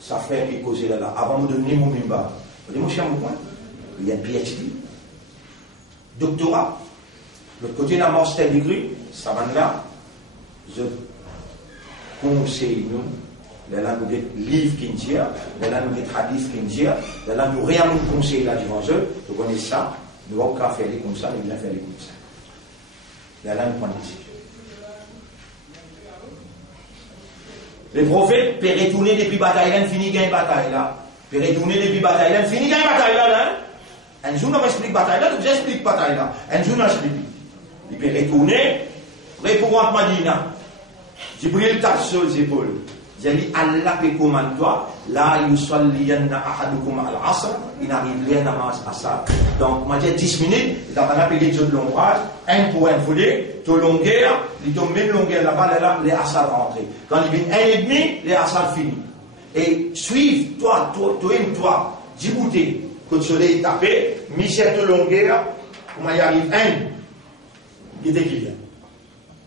sa frère qui causait là, avant de donner mon mimba. On dit, mon cher, mon point, il y a un PhD. Doctorat. L'autre côté, la master degree, ça va là. Je conseille nous, là nous des livres qui disent, là nous des hadiths qui disent, là nous rien nous conseille là devant eux, vous connaissez ça, nous avons qu'à faire les comme ça, nous bien faire les comme ça. Là nous prenons des décisions. Les prophètes peuvent retourner depuis bataille, ils finissent une bataille là. Puis retourner depuis la bataille là, fini la bataille là, hein. Un jour, on explique la bataille là, donc j'explique la bataille là. Un jour, on explique. Il peut retourner, répondre à Madina. Jibril tape sur les épaules. J'ai dit, Allah peut commander toi, là, yusalliyanna ahadukum al-asr, il n'arrive rien à namaz asar. Donc, moi, j'ai 10 minutes, il a appelé les autres longuages, un pour un foulé, tout longueur, il tombe même longueur là-bas, là, les asar rentrés. Quand il vient 1,5, les asar finis. Et suivre, toi, Djibouti, quand le soleil est tapé, Michel de longueur, comment il arrive 1, il est qu'il y a.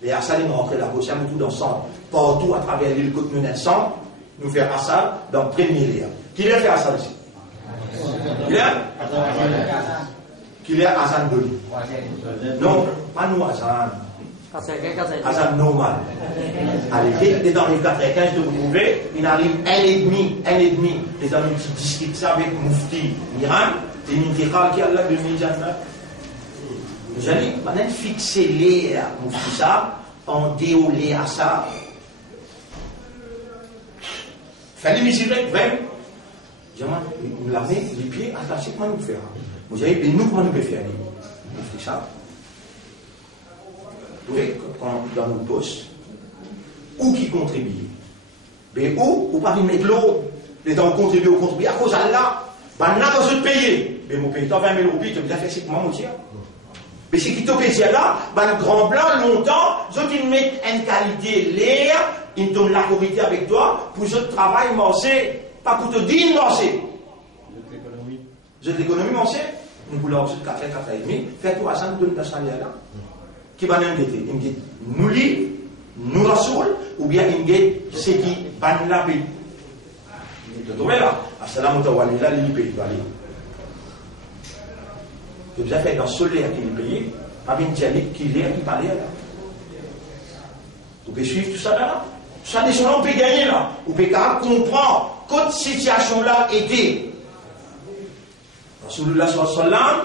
Les asar, ils rentrent là-bas, c'est un tout dans le centre. Partout à travers l'île côte nous centre, nous faire Assad dans le premier lieu. Qui l'a fait Assad ici? Qui l'a Hassan Doli? Non, pas nous Hassan. Hassan normal. Allez, dans les 95 de vous trouver, il arrive 1,5. Les amis qui discutent ça avec Moufti Miran, et Nintiral qui a là 2019. Nous allons maintenant fixer les Moufti ça, en déolé à ça. Fallait mesurer, vraiment. Nous laver les pieds, attachez comment nous faire. Vous avez dit, nous, comment nous pouvons faire? Nous faisons ça. Vous voyez, quand dans nos postes, où qui contribue? Mais où? Ou pas mettre l'eau? Les gens contribuent ou contribuent à cause d'Allah. Ben, là, quand je paye, mais mon pays, 20 000 roupies, tu as fait c'est comment, mon tir? Mais c'est qui te paye là, ben, le grand blanc, longtemps, ils mettent une qualité l'air, ils donnent la corité avec toi, pour ce travail morcé, pas pour te dire morcé. Vous êtes l'économie morcé? Nous voulons aussi 4 et demi, faites-toi ça, nous donnons ta salaire là. Qui va nous guetter? Il me dit, nous lit, nous rassoul, ou bien il me dit, c'est qui va nous la payer. Il te tombe là, assalamu alaikum, là, il paye, vous avez fait dans le solaire qui est payé, pas une dialecte qui est qui parlait là. Vous pouvez suivre tout ça là? Tout ça, des gens, on peut gagner là. Vous pouvez comprendre cette situation-là était. Rasulullah sallallahu alayhi wa sallam,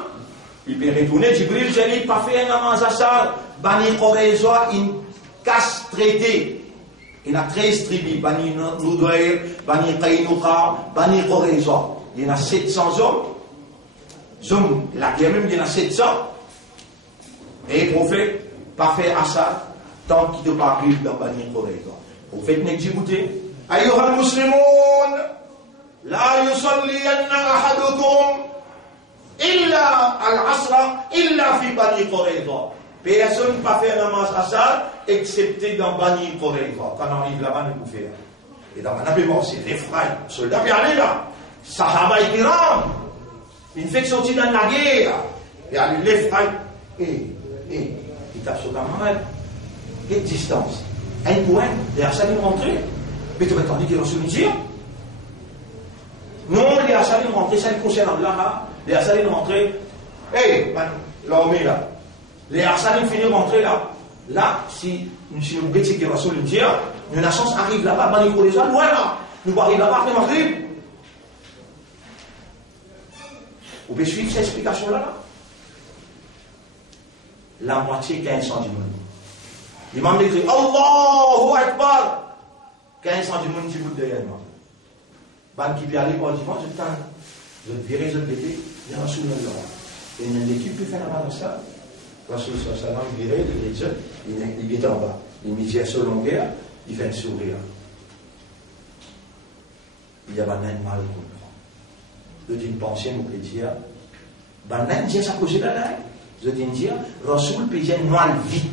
il peut retourner, Jibril, j'ai dit, pas fait un namaz asar, Bani Qurayza, une casse traitée. Il y a 13 tribus, Bani Nudayr, Bani Qaynuqa, Bani Qurayza. Il y en a 700 hommes. La guerre même, il y en a 700. Et le prophète, pas fait asar, tant qu'il ne pas arrive dans Bani Qurayza. Le prophète n'est Djibouti. Ayyuhal muslimun, la yusalliyanna ahadukum illa al-asra, illa fi Bani Qurayza. Personne ne peut faire namaz asar, excepté dans Bani Qurayza. Quand on arrive là-bas, nous pouvons faire. Et dans un appel c'est les frères, soldats, mais allez là. Sahaba et Kiram. Il fait sortir dans la guerre. Et allez, les frères. Il tape sur ta camarade. Quelle distance? Un point, les Hassanim rentrés. Mais tu vas t'en dire qu'ils ont soumis dire? Non, les Hassanim rentrés, ça ne concerne Allah. Les Hassanim rentrés. L'armée là. Les Hassanim finissent rentrer là. Là, si nous bêtons qui va se le dire, une naissance arrive là-bas, Bani Qurayza, voilà. Nous arrivons là-bas après Maghrib. Vous pouvez suivre cette explication-là? La moitié 1500 du monde. L'imam dit Allahu Akbar. 1500 du monde qui vous derrière moi. Ban qui peut aller pour le dimanche, je virai, je bébé, il y a un sous le nom. Et une équipe peut faire la main dans ça. Rasul sallam virait, il est en bas. Il me dit à son longueur, il fait un sourire. Il y a un mal comprend. Je dis une pensée, nous peut dire, Banan dit ça cause de là. Je dis dire, Rasul peut dire noir vite.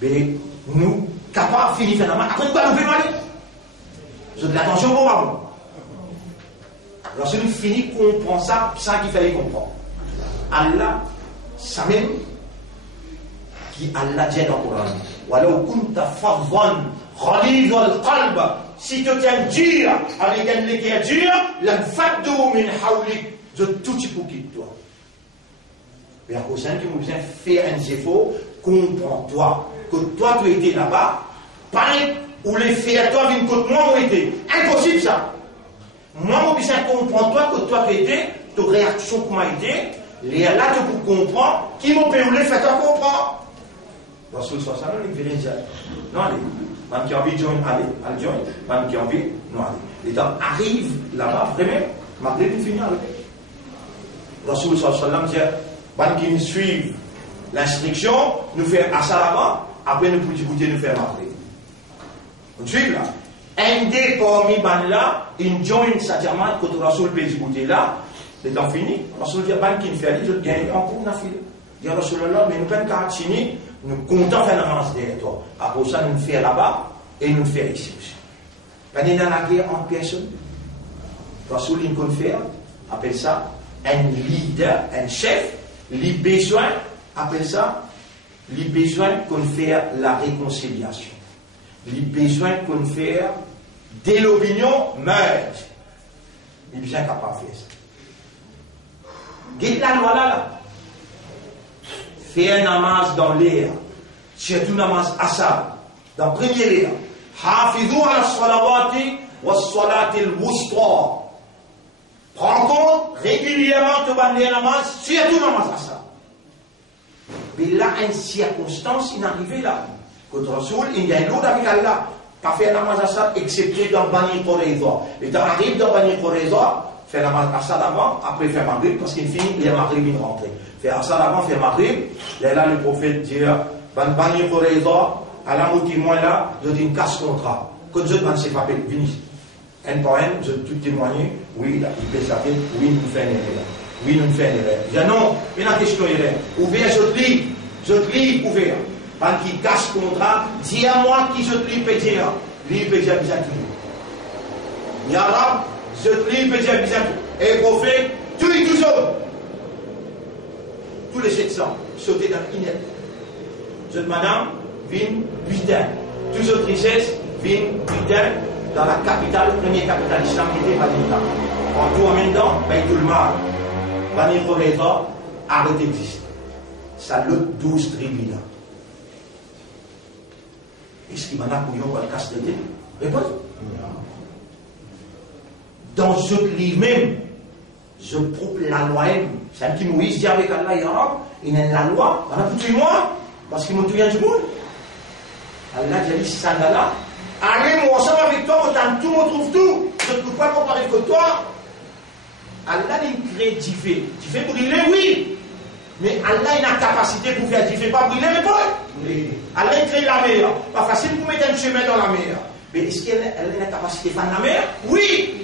Mais nous, capables de finir la main, après nous allons faire mal. Je dis l'attention pour moi. Rasul finit comprend ça, ça qu'il fallait comprendre. Allah, ça même, qui Allah dit dans le Coran. Walau kunta fadwan ghalid al-qalb, si tu tiens dur avec un équerre dur, l'anfaddu min hawlik, de tout type pour quitter toi. Mais à cause d'un qui nous vient faire un effort, comprends-toi que toi tu étais là-bas, pareil, ou les faits à toi viennent contre moi ont été. Impossible ça. Moi, mon besoin comprends-toi que toi tu étais, ta réaction comment été. Les là que pour comprendre, qui m'ont payé les fait à comprendre. Rasul sallallahu alayhi wa sallam, il dit non, allez, man qui a envie de joindre, allez joindre, man qui a envie, non, allez. Les temps arrivent là-bas, vraiment, malgré qu'il finit avec. Rasoul sallallahu alayhi wa sallam dit, man qui nous suivent l'instruction, nous faire à ça là-bas, après nous pouvons goûter, nous faire marrer. On suit là. Un des parmi ban là, une joint satiaman, quand Rasoul peut goûter là, les temps fini, Rasoul dit, ban qui nous fait aller, je gagne encore une affaire. Dit Rasulullah, mais nous pas de carte fini, nous comptons faire la masse derrière toi. Après ça, nous faire là-bas et nous faire ici aussi. Quand il y a la guerre en personne, Rasoul il peut faire, appelle ça un leader, un chef, les besoins, appelle ça, les besoins qu'on fait la réconciliation. Les besoins qu'on fait dès l'opinion meurt. Il est bien capable de faire ça. Guide la loi là. Fais un namaz dans l'air, surtout namaz asad, dans le premier l'air. Hafidou ala salawati wa salati al-wusta. Prends compte régulièrement de le namaz, surtout namaz asad. Mais là, une circonstance inarrivée là. Quand Rasoul, il y a une autre avec Allah, qui a fait un namaz asad, excepté dans Bani Qurayza. Et tu arrives dans Bani Qurayza, fait namaz asad avant, après faire Maghrib, parce qu'il finit, il y a Maghrib, il rentre. Faire ça avant, faire Maghrib, et là le prophète dit, Bani Qurayza, à la moitié moins là, je dis une casse contrat. Quand je demande ces papiers, venez. Un par un, je tout témoigner, oui, là, il peut s'appeler, oui, nous faisons une erreur. Oui, nous faisons une erreur. Je dis non, mais la question est là. Ouvert, je te lis, ouvert. Quand qui casse contrat, dis à moi qui je te lis, peut dire. Lui, peut dire bizarre. Yarab, je te lis, peut dire bizarre. Et le prophète, tous les 12 hommes. Tous les 700 sautaient dans l'inertie. Cette madame vient putain. Tous les autres richesses viennent putain dans la capitale, première capitale islam qui était Madinah. En tout en même temps, Baytul Mal, Bani Qurayza, arrête d'exister. Ça l'autre 12 tribus là. Est-ce qu'il m'a appuyé pour le casse de tête? Réponse? Dans ce livre même, je prouve la loi. C'est un petit Moïse dit avec Allah, il a la loi, on a tout moi, parce qu'il m'a tout bien du monde. Allah dit, ça là, allez, moi ensemble avec toi, autant tout, on trouve tout. Je ne peux pas comparer que toi. Allah, il crée du feu. Tu fais brûler, oui. Mais Allah, il a la capacité pour faire du feu, pas brûler, mais pas. Oui. Allah, il crée la mer. Pas facile pour mettre un chemin dans la mer. Mais est-ce qu'elle a la capacité de faire la mer? Oui.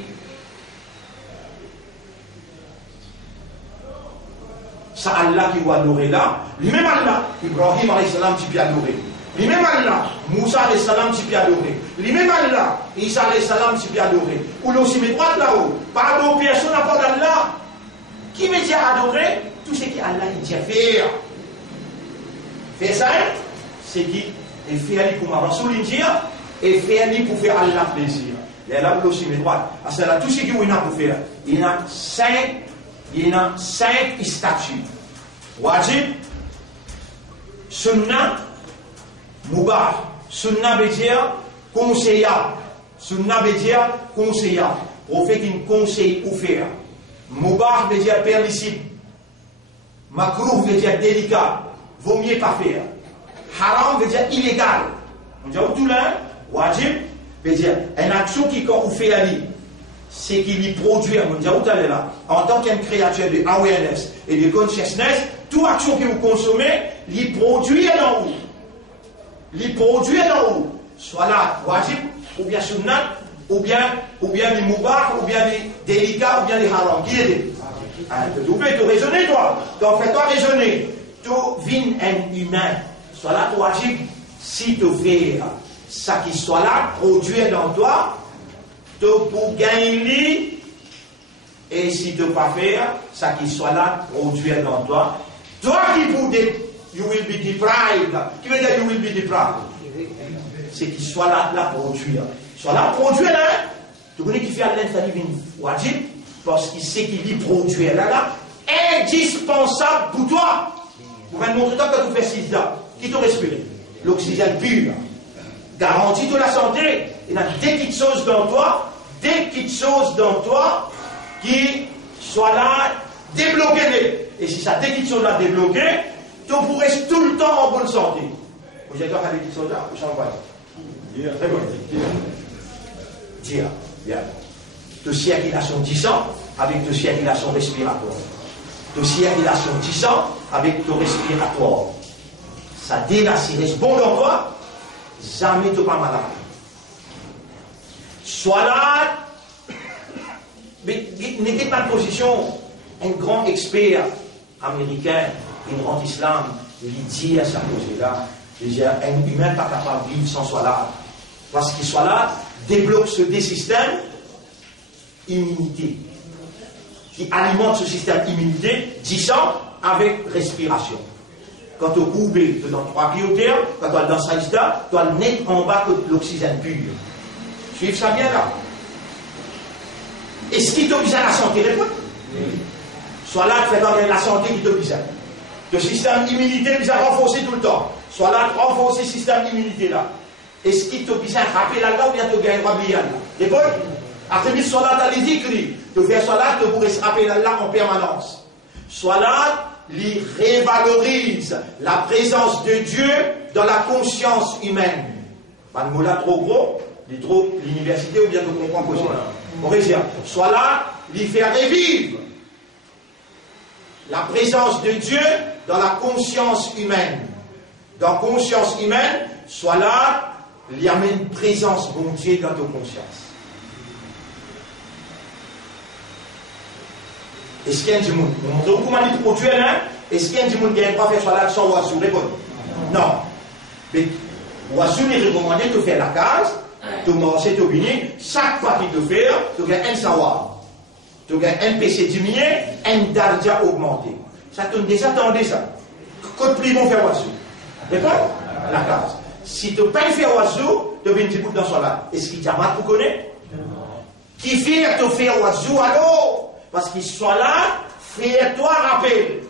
Ça Allah qui va adorer là, lui-même Allah, Ibrahim alayhi salam qui peut adorer, lui-même Allah, Moussa alayhi salam qui peut adorer, lui-même Allah, Isa alayhi salam qui peut adorer, ou l'aussi met droite là-haut, pas d'autres personnes à part d'Allah, qui me dit adorer, tout ce qu'Allah il dit faire. Faire ça, c'est qui est fait pour ma Rasoul dire, et fait pour faire Allah plaisir. Et là, vous l'aussez met droite, c'est là tout ce qu'il y a pour faire. Il y a 5 statuts. Wajib, sunnah, mubah. Sunnah veut dire conseillable. Sunnah veut dire conseillable. Prophète il conseille ou faire. Mubah veut dire permissible. Makruh veut dire délicat. Vaut mieux pas faire. Haram veut dire illégal. On dit tout là. Wajib veut dire une action qui quand on fait à lui. C'est qu'il y produit, on dit où allez là, en tant qu'une créature de awareness et de consciousness, toute action que vous consommez, il produit dans vous. Il produit dans vous. Soit là, wajib, ou bien sunnat, ou bien les mubah, ou bien les délicats, ou bien les haram. Qui est tu peux raisonner, toi. Donc, fais-toi raisonner. Tu vis un humain. Soit là, wajib, si tu fais ça qui soit là, produire dans toi, pour gagner, et si tu ne peux pas faire, ça qui soit là, produire dans toi. Toi qui pour you will be deprived. Qui veut dire you will be deprived? C'est qu'il soit là, produire. Soit là, produire là. Tu connais qui fait à l'intérieur une wajib, parce qu'il sait qu'il y produire là, indispensable pour toi. Pour montrer toi que tu fais ci, qui te respire. L'oxygène pur. Garantie de la santé. Il y a des petites choses dans toi. Des petites choses dans toi qui soient là, débloquées. Et si ça, des petites choses là débloquées, tu pourrais tout le temps en bonne santé. Vous avez des petites choses là, vous Très bon. Dire, bien. De circulation 10 ans avec de circulation respiratoire. De circulation 10 ans avec de respiratoire. Ça dénacine, reste bon dans toi, jamais tu pas malade. Sois là, mais n'était pas de position, un grand expert américain, un grand islam, il dit à sa cause-là, il dit un humain pas capable de vivre sans soit là. Parce qu'il soit là, développe ce des systèmes immunité, qui alimente ce système immunité, 10 ans avec respiration. Quand tu coupes dans 3 pieds au terre, quand tu es dans sa liste, tu dois le mettre en bas de l'oxygène pur. Suivez ça bien là. Est-ce qui t'oblige à la santé, réponds? Soit là, tu fais dans la santé qui t'oblige. Le système immunité vise à renforcer tout le temps. Soit là, renforcer le système immunité là. Est-ce qui t'oblige à frapper là-dedans ou bien tu gagnes pas bien là? Réponds? Après, soit là, tu as les écrits. Tu fais soit là, tu pourrais se frapper là en permanence. Soit là, il révalorise la présence de Dieu dans la conscience humaine. Pas de mot là trop gros, il est trop l'université ou bien tu comprends quoi. On va dire, soit là, il fait revivre la présence de Dieu dans la conscience humaine. Dans la conscience humaine, soit là, il y a une présence bon Dieu dans ta conscience. Est-ce qu'il y a du monde? On montre comment il est produit, hein? Est-ce qu'il y a du monde qui n'a pas fait soit là sans oiseau? Réponds. Non. Mais oiseau est recommandé de faire la case, de manger, de venir. Chaque fois qu'il te fait, tu gagnes un savoir. Tu gagnes un PC diminué, un dardia augmenté. Ça te déjà attendez ça. Côte plus bon faire oiseau. D'accord? La case. Si tu ne peux pas faire oiseau, tu viens un petit bout dans son là. Est-ce qu'il t'a mal pour connaître? Qui fait te faire oiseau alors? Parce qu'il soit là, fais-toi rappel.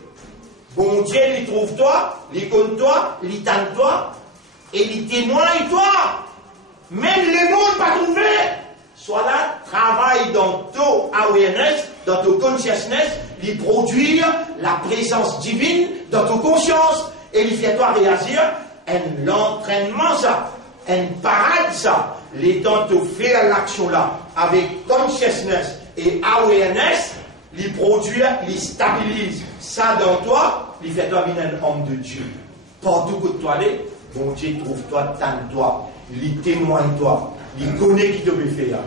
Bon Dieu, il trouve toi, il compte toi, il tente toi, et il témoigne toi. Même le monde pas trouvé. Soit là, travaille dans ton awareness, dans ton consciousness, il produire la présence divine dans ton conscience, et il fait toi réagir. Un entraînement ça, un parade ça, les temps de faire l'action là, avec consciousness et awareness, il produit, il stabilise ça dans toi, il fait toi venir un homme de Dieu. Partout que tu allais, bon Dieu trouve toi, tente toi, il témoigne toi, il connaît qui te veut faire.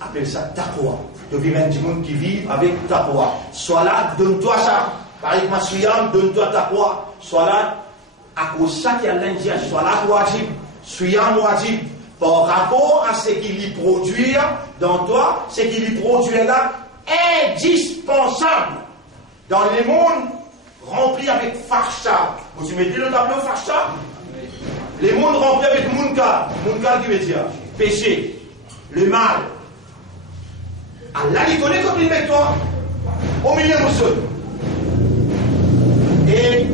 Appelle ça taqwa. Tu vis même du monde qui vit avec taqwa. Sois là, donne-toi ça. Par exemple, Suyam, donne-toi taqwa. Sois là, à cause de ça qu'il y a l'indian, sois là, wajib. Suyam wajib. Par rapport à ce qu'il y produit dans toi, ce qu'il y produit là, indispensable dans les mondes remplis avec farsha. Vous mettez le tableau farsha? Les mondes remplis avec munkar. Munkar qui veut dire péché, le mal. Allah il connaît comme il met toi au milieu de sol. Et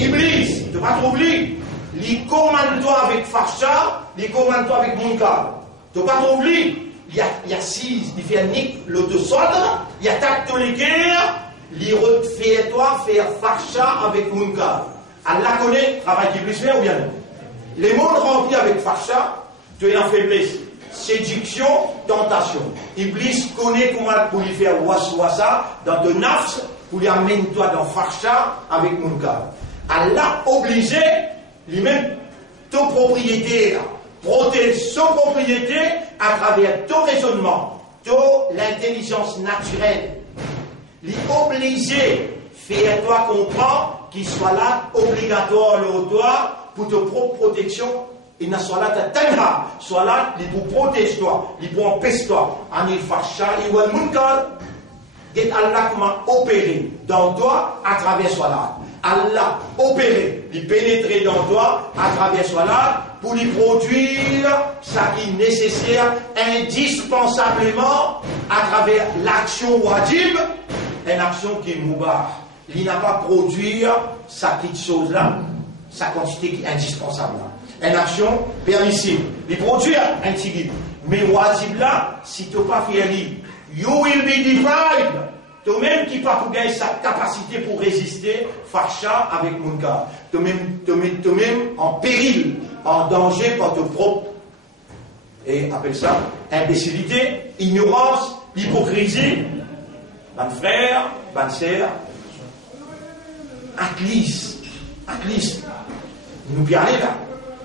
Iblis, tu ne vas pas t'oublier, il commande toi avec farsha, il commande toi avec munkar. Tu ne vas pas t'oublier. Il y a 6, il fait nique l'autosordre, il attaque tous les guerres, il refait toi faire farsha avec munkar. Allah connaît, travail qui plus fait ou bien non? Les mondes remplis avec farsha, tu es en faiblesse. Séduction, tentation. Iblis connaît comment pour lui faire waswasa dans ton nafs, pour lui amener toi dans farsha avec munkar. Allah obligé, lui-même, ton propriétaire, protège son propriété à travers ton raisonnement, ton l'intelligence naturelle. Il est obligé, fais-toi comprendre qu'il soit là, obligatoire le toi, pour ta propre protection. Il n'a soit là, ta soit là, il pour protéger toi, il pour empêcher toi. Anil farsha, il va le munkar. Et Allah comment opérer dans toi à travers soit là. Allah opérer, il pénétrer dans toi à travers soit là pour lui produire ce qui est nécessaire indispensablement à travers l'action wajib, une action qui est moubah. Il n'a pas produire sa petite chose là, sa quantité qui est indispensable là. Une action permissible. Il produire un petit mais wajib là, si tu n'as pas fait you will be defied. Toi-même qui pas pour gagner sa capacité pour résister farsha avec munkar. Toi-même en péril, en danger par ton propre Et appelle ça imbécilité, ignorance, hypocrisie. Ban frère, ban sœur, Atlis, nous bien aller là.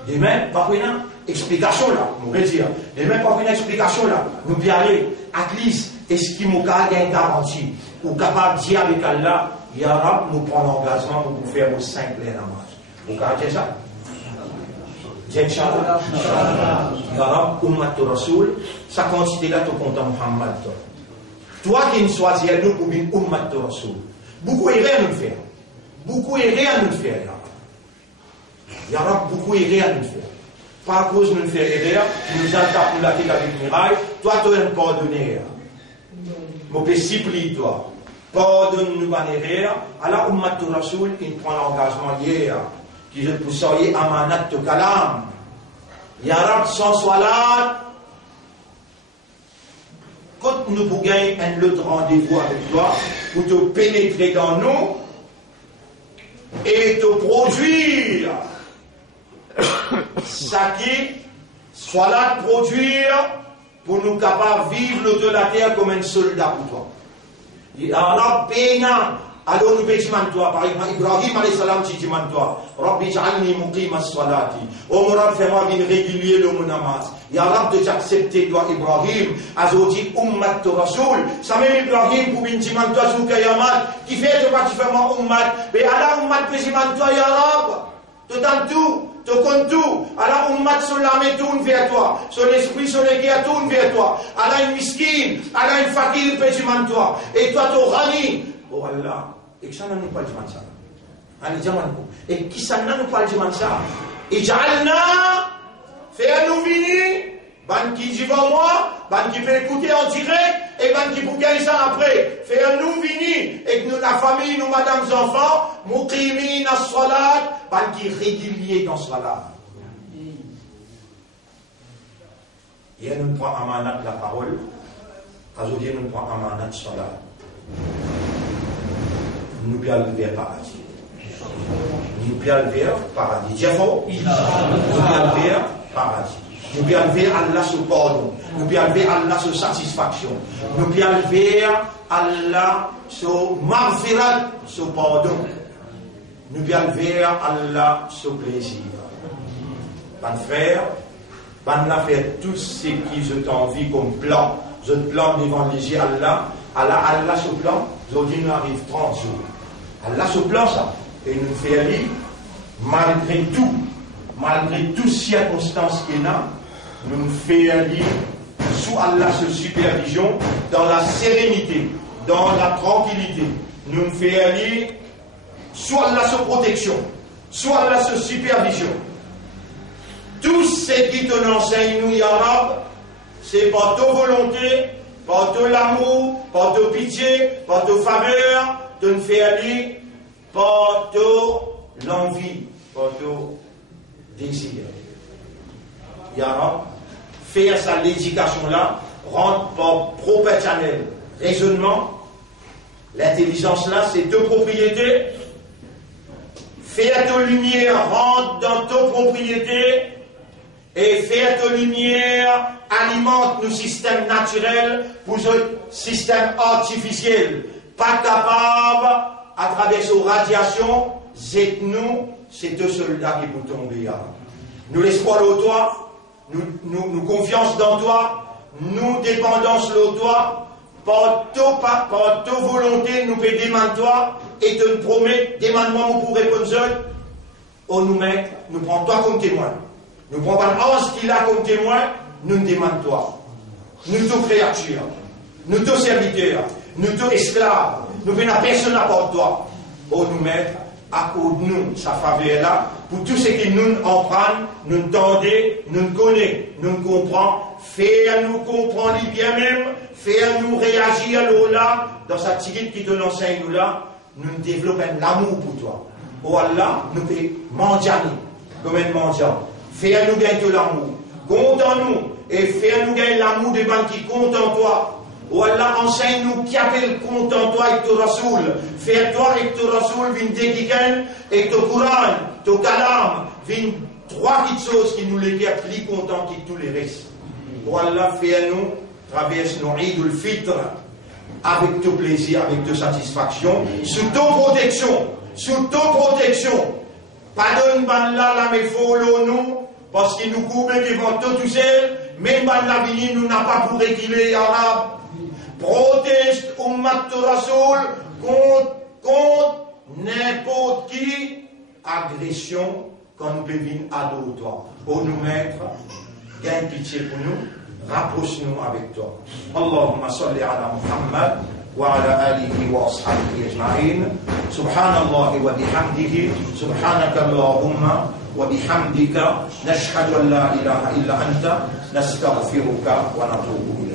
Demain, pas une explication là, on va dire. Demain, pas une explication là, nous bien aller. Atlis, est-ce qu'il m'a gagné une garantie? Ou capable de dire avec Allah, Ya Rab, nous prenons l'engagement pour faire nos 5 pleins namages. Vous avez ça? Inch'Allah. Ya Rab, Ummat Rasoul, sa quantité là, tu comptes Muhammad. Toi qui nous choisis nous pour une Ummat Rasoul. Beaucoup erré à nous faire. Beaucoup erré à nous faire. Ya Rab, beaucoup erré à nous faire. Par cause de nous faire erreur, nous attaquons la tête avec miraille. Toi, tu es pardonné. Mauvais supplie, toi. Pardonne-nous ma erreur. Alors, Ummat Rasoul, il prend l'engagement hier. Qui je peux soyez amanat de kalam. Ya Rab, sans salat. Quand nous pouvons gagner un autre rendez-vous avec toi, pour te pénétrer dans nous et te produire ça qui soit là de produire pour nous capables de vivre de la terre comme un soldat pour toi. Alors, pénal. Alors nous péchons toi, par exemple, Ibrahim alayhi salam dit toi, Rabbi j'alni muqim as-salati. Oh mon Rab, fais-moi venir régulier le mon namaz. Ya Rab, de t'accepter toi, Ibrahim, azoti ummat rasoul. Ça même Ibrahim pour venir dire toi, Zoukayamat, qui fait de quoi tu fais moi ummat. Mais Allah ummat péchons toi, Ya Rab. Tu donnes tout, tu comptes tout. Allah ummat sur l'âme tourne vers toi. Son esprit, son équerre tourne vers toi. Allah une miskin, Allah une fakir péchons toi. Et toi, tu rani. Oh Allah, et qui ça n'a pas dit ça? Allez, dis-moi. Et qui ça n'a pas dit ça? Et Jalna, fais-nous venir, ban qui dit moi, ban qui peut écouter en direct, et ban qui peut gagner ça après. Fais-nous venir, et que nous, la famille, nous, madame, enfants, muqimin as-salat, ban qui régulier dans salat. Et elle nous prend amanat la parole, quand je dis nous prend amanat salat. Nous bien le vers paradis. Nous bien le vers paradis. Diafo, nous bien le vers paradis. Nous bien le vers Allah sur pardon. Nous bien le vers Allah sur satisfaction. Nous bien le vers Allah sur marfirat, sur pardon. Nous bien le vers Allah sur plaisir. Mon frère, on a fait tout ce qui je t'envie comme plan. Je plan d'évangéliser Allah. Allah sur plan. Aujourd'hui, nous arrive 30 jours. Allah se plan ça. Et nous fait aller, malgré toutes circonstances qu'il y a, nous fait aller sous Allah sa supervision, dans la sérénité, dans la tranquillité. Nous fait aller sous Allah sa protection, sous Allah sa supervision. Tout ce qui te enseigne, nous, Ya Rab, c'est par ta volonté, par ton amour, par ta pitié, par ta faveur, de nous faire aller par l'envie, par ton désir. Ya Rab, faire ça, l'éducation-là, rentre par proportionnel raisonnement. L'intelligence là, c'est deux propriétés. Faire ta lumière, rentre dans ta propriété. Et faire de lumière alimente nos systèmes naturels pour ce système artificiel. Pas capable, à travers ces radiations, c'est nous, c'est deux soldats qui vont tomber. Nous l'espoir au toi, nous confiance dans toi, nous dépendance au toi, par ta volonté, nous peut demander toi, et te promet, demande-moi pour répondre seul, on nous met, nous prend toi comme témoin. Nous ne prenons pas ce qu'il a comme témoin, nous nous demandons toi. Nous tous créatures, nous tous serviteurs, nous tous esclaves, nous venons à personne à part toi. On nous met à cause de nous, sa faveur là, pour tout ce qui nous en prend, nous tendez, nous connaît, nous comprend, faire-nous comprendre bien même, faire-nous réagir là, dans sa tigite qui te l'enseigne nous là, nous développons l'amour pour toi. Oh Allah, nous pouvons manger, comme un mendiant. Fais-nous gagner de l'amour. Compte en nous. Et fais-nous gagner l'amour des gens qui comptent en toi. Oh Allah, enseigne-nous qui appelle compte en toi et ton Rasoul. Fais-toi et ton Rasoul, viens déguiquer et ton Coran, ton Kalam, viens trois petites choses qui nous les gardent plus contents que tous les restes. Pour Allah fait nous traverse nos Eid al-Fitr avec tout plaisir, avec toute satisfaction, sous toute protection, sous toute protection. Pardonne là, la mais follow nous, parce qu'il nous coupe qui vont tout seul, même la vie nous n'a pas pour réguler arabe. Protège Ummat Rasoul contre n'importe qui agression quand nous devons adorer toi. Pour nous mettre, gagne pitié pour nous, rapproche-nous avec toi. Allahumma salli ala Muhammad wa ala alihi wa ashabihi ajma'in. Subhanallah wa bihamdihi. Subhanaka Allahumma wa bihamdika. Nashhadu an la ilaha illa anta. Nastaghfiruka wa natubu ilayk.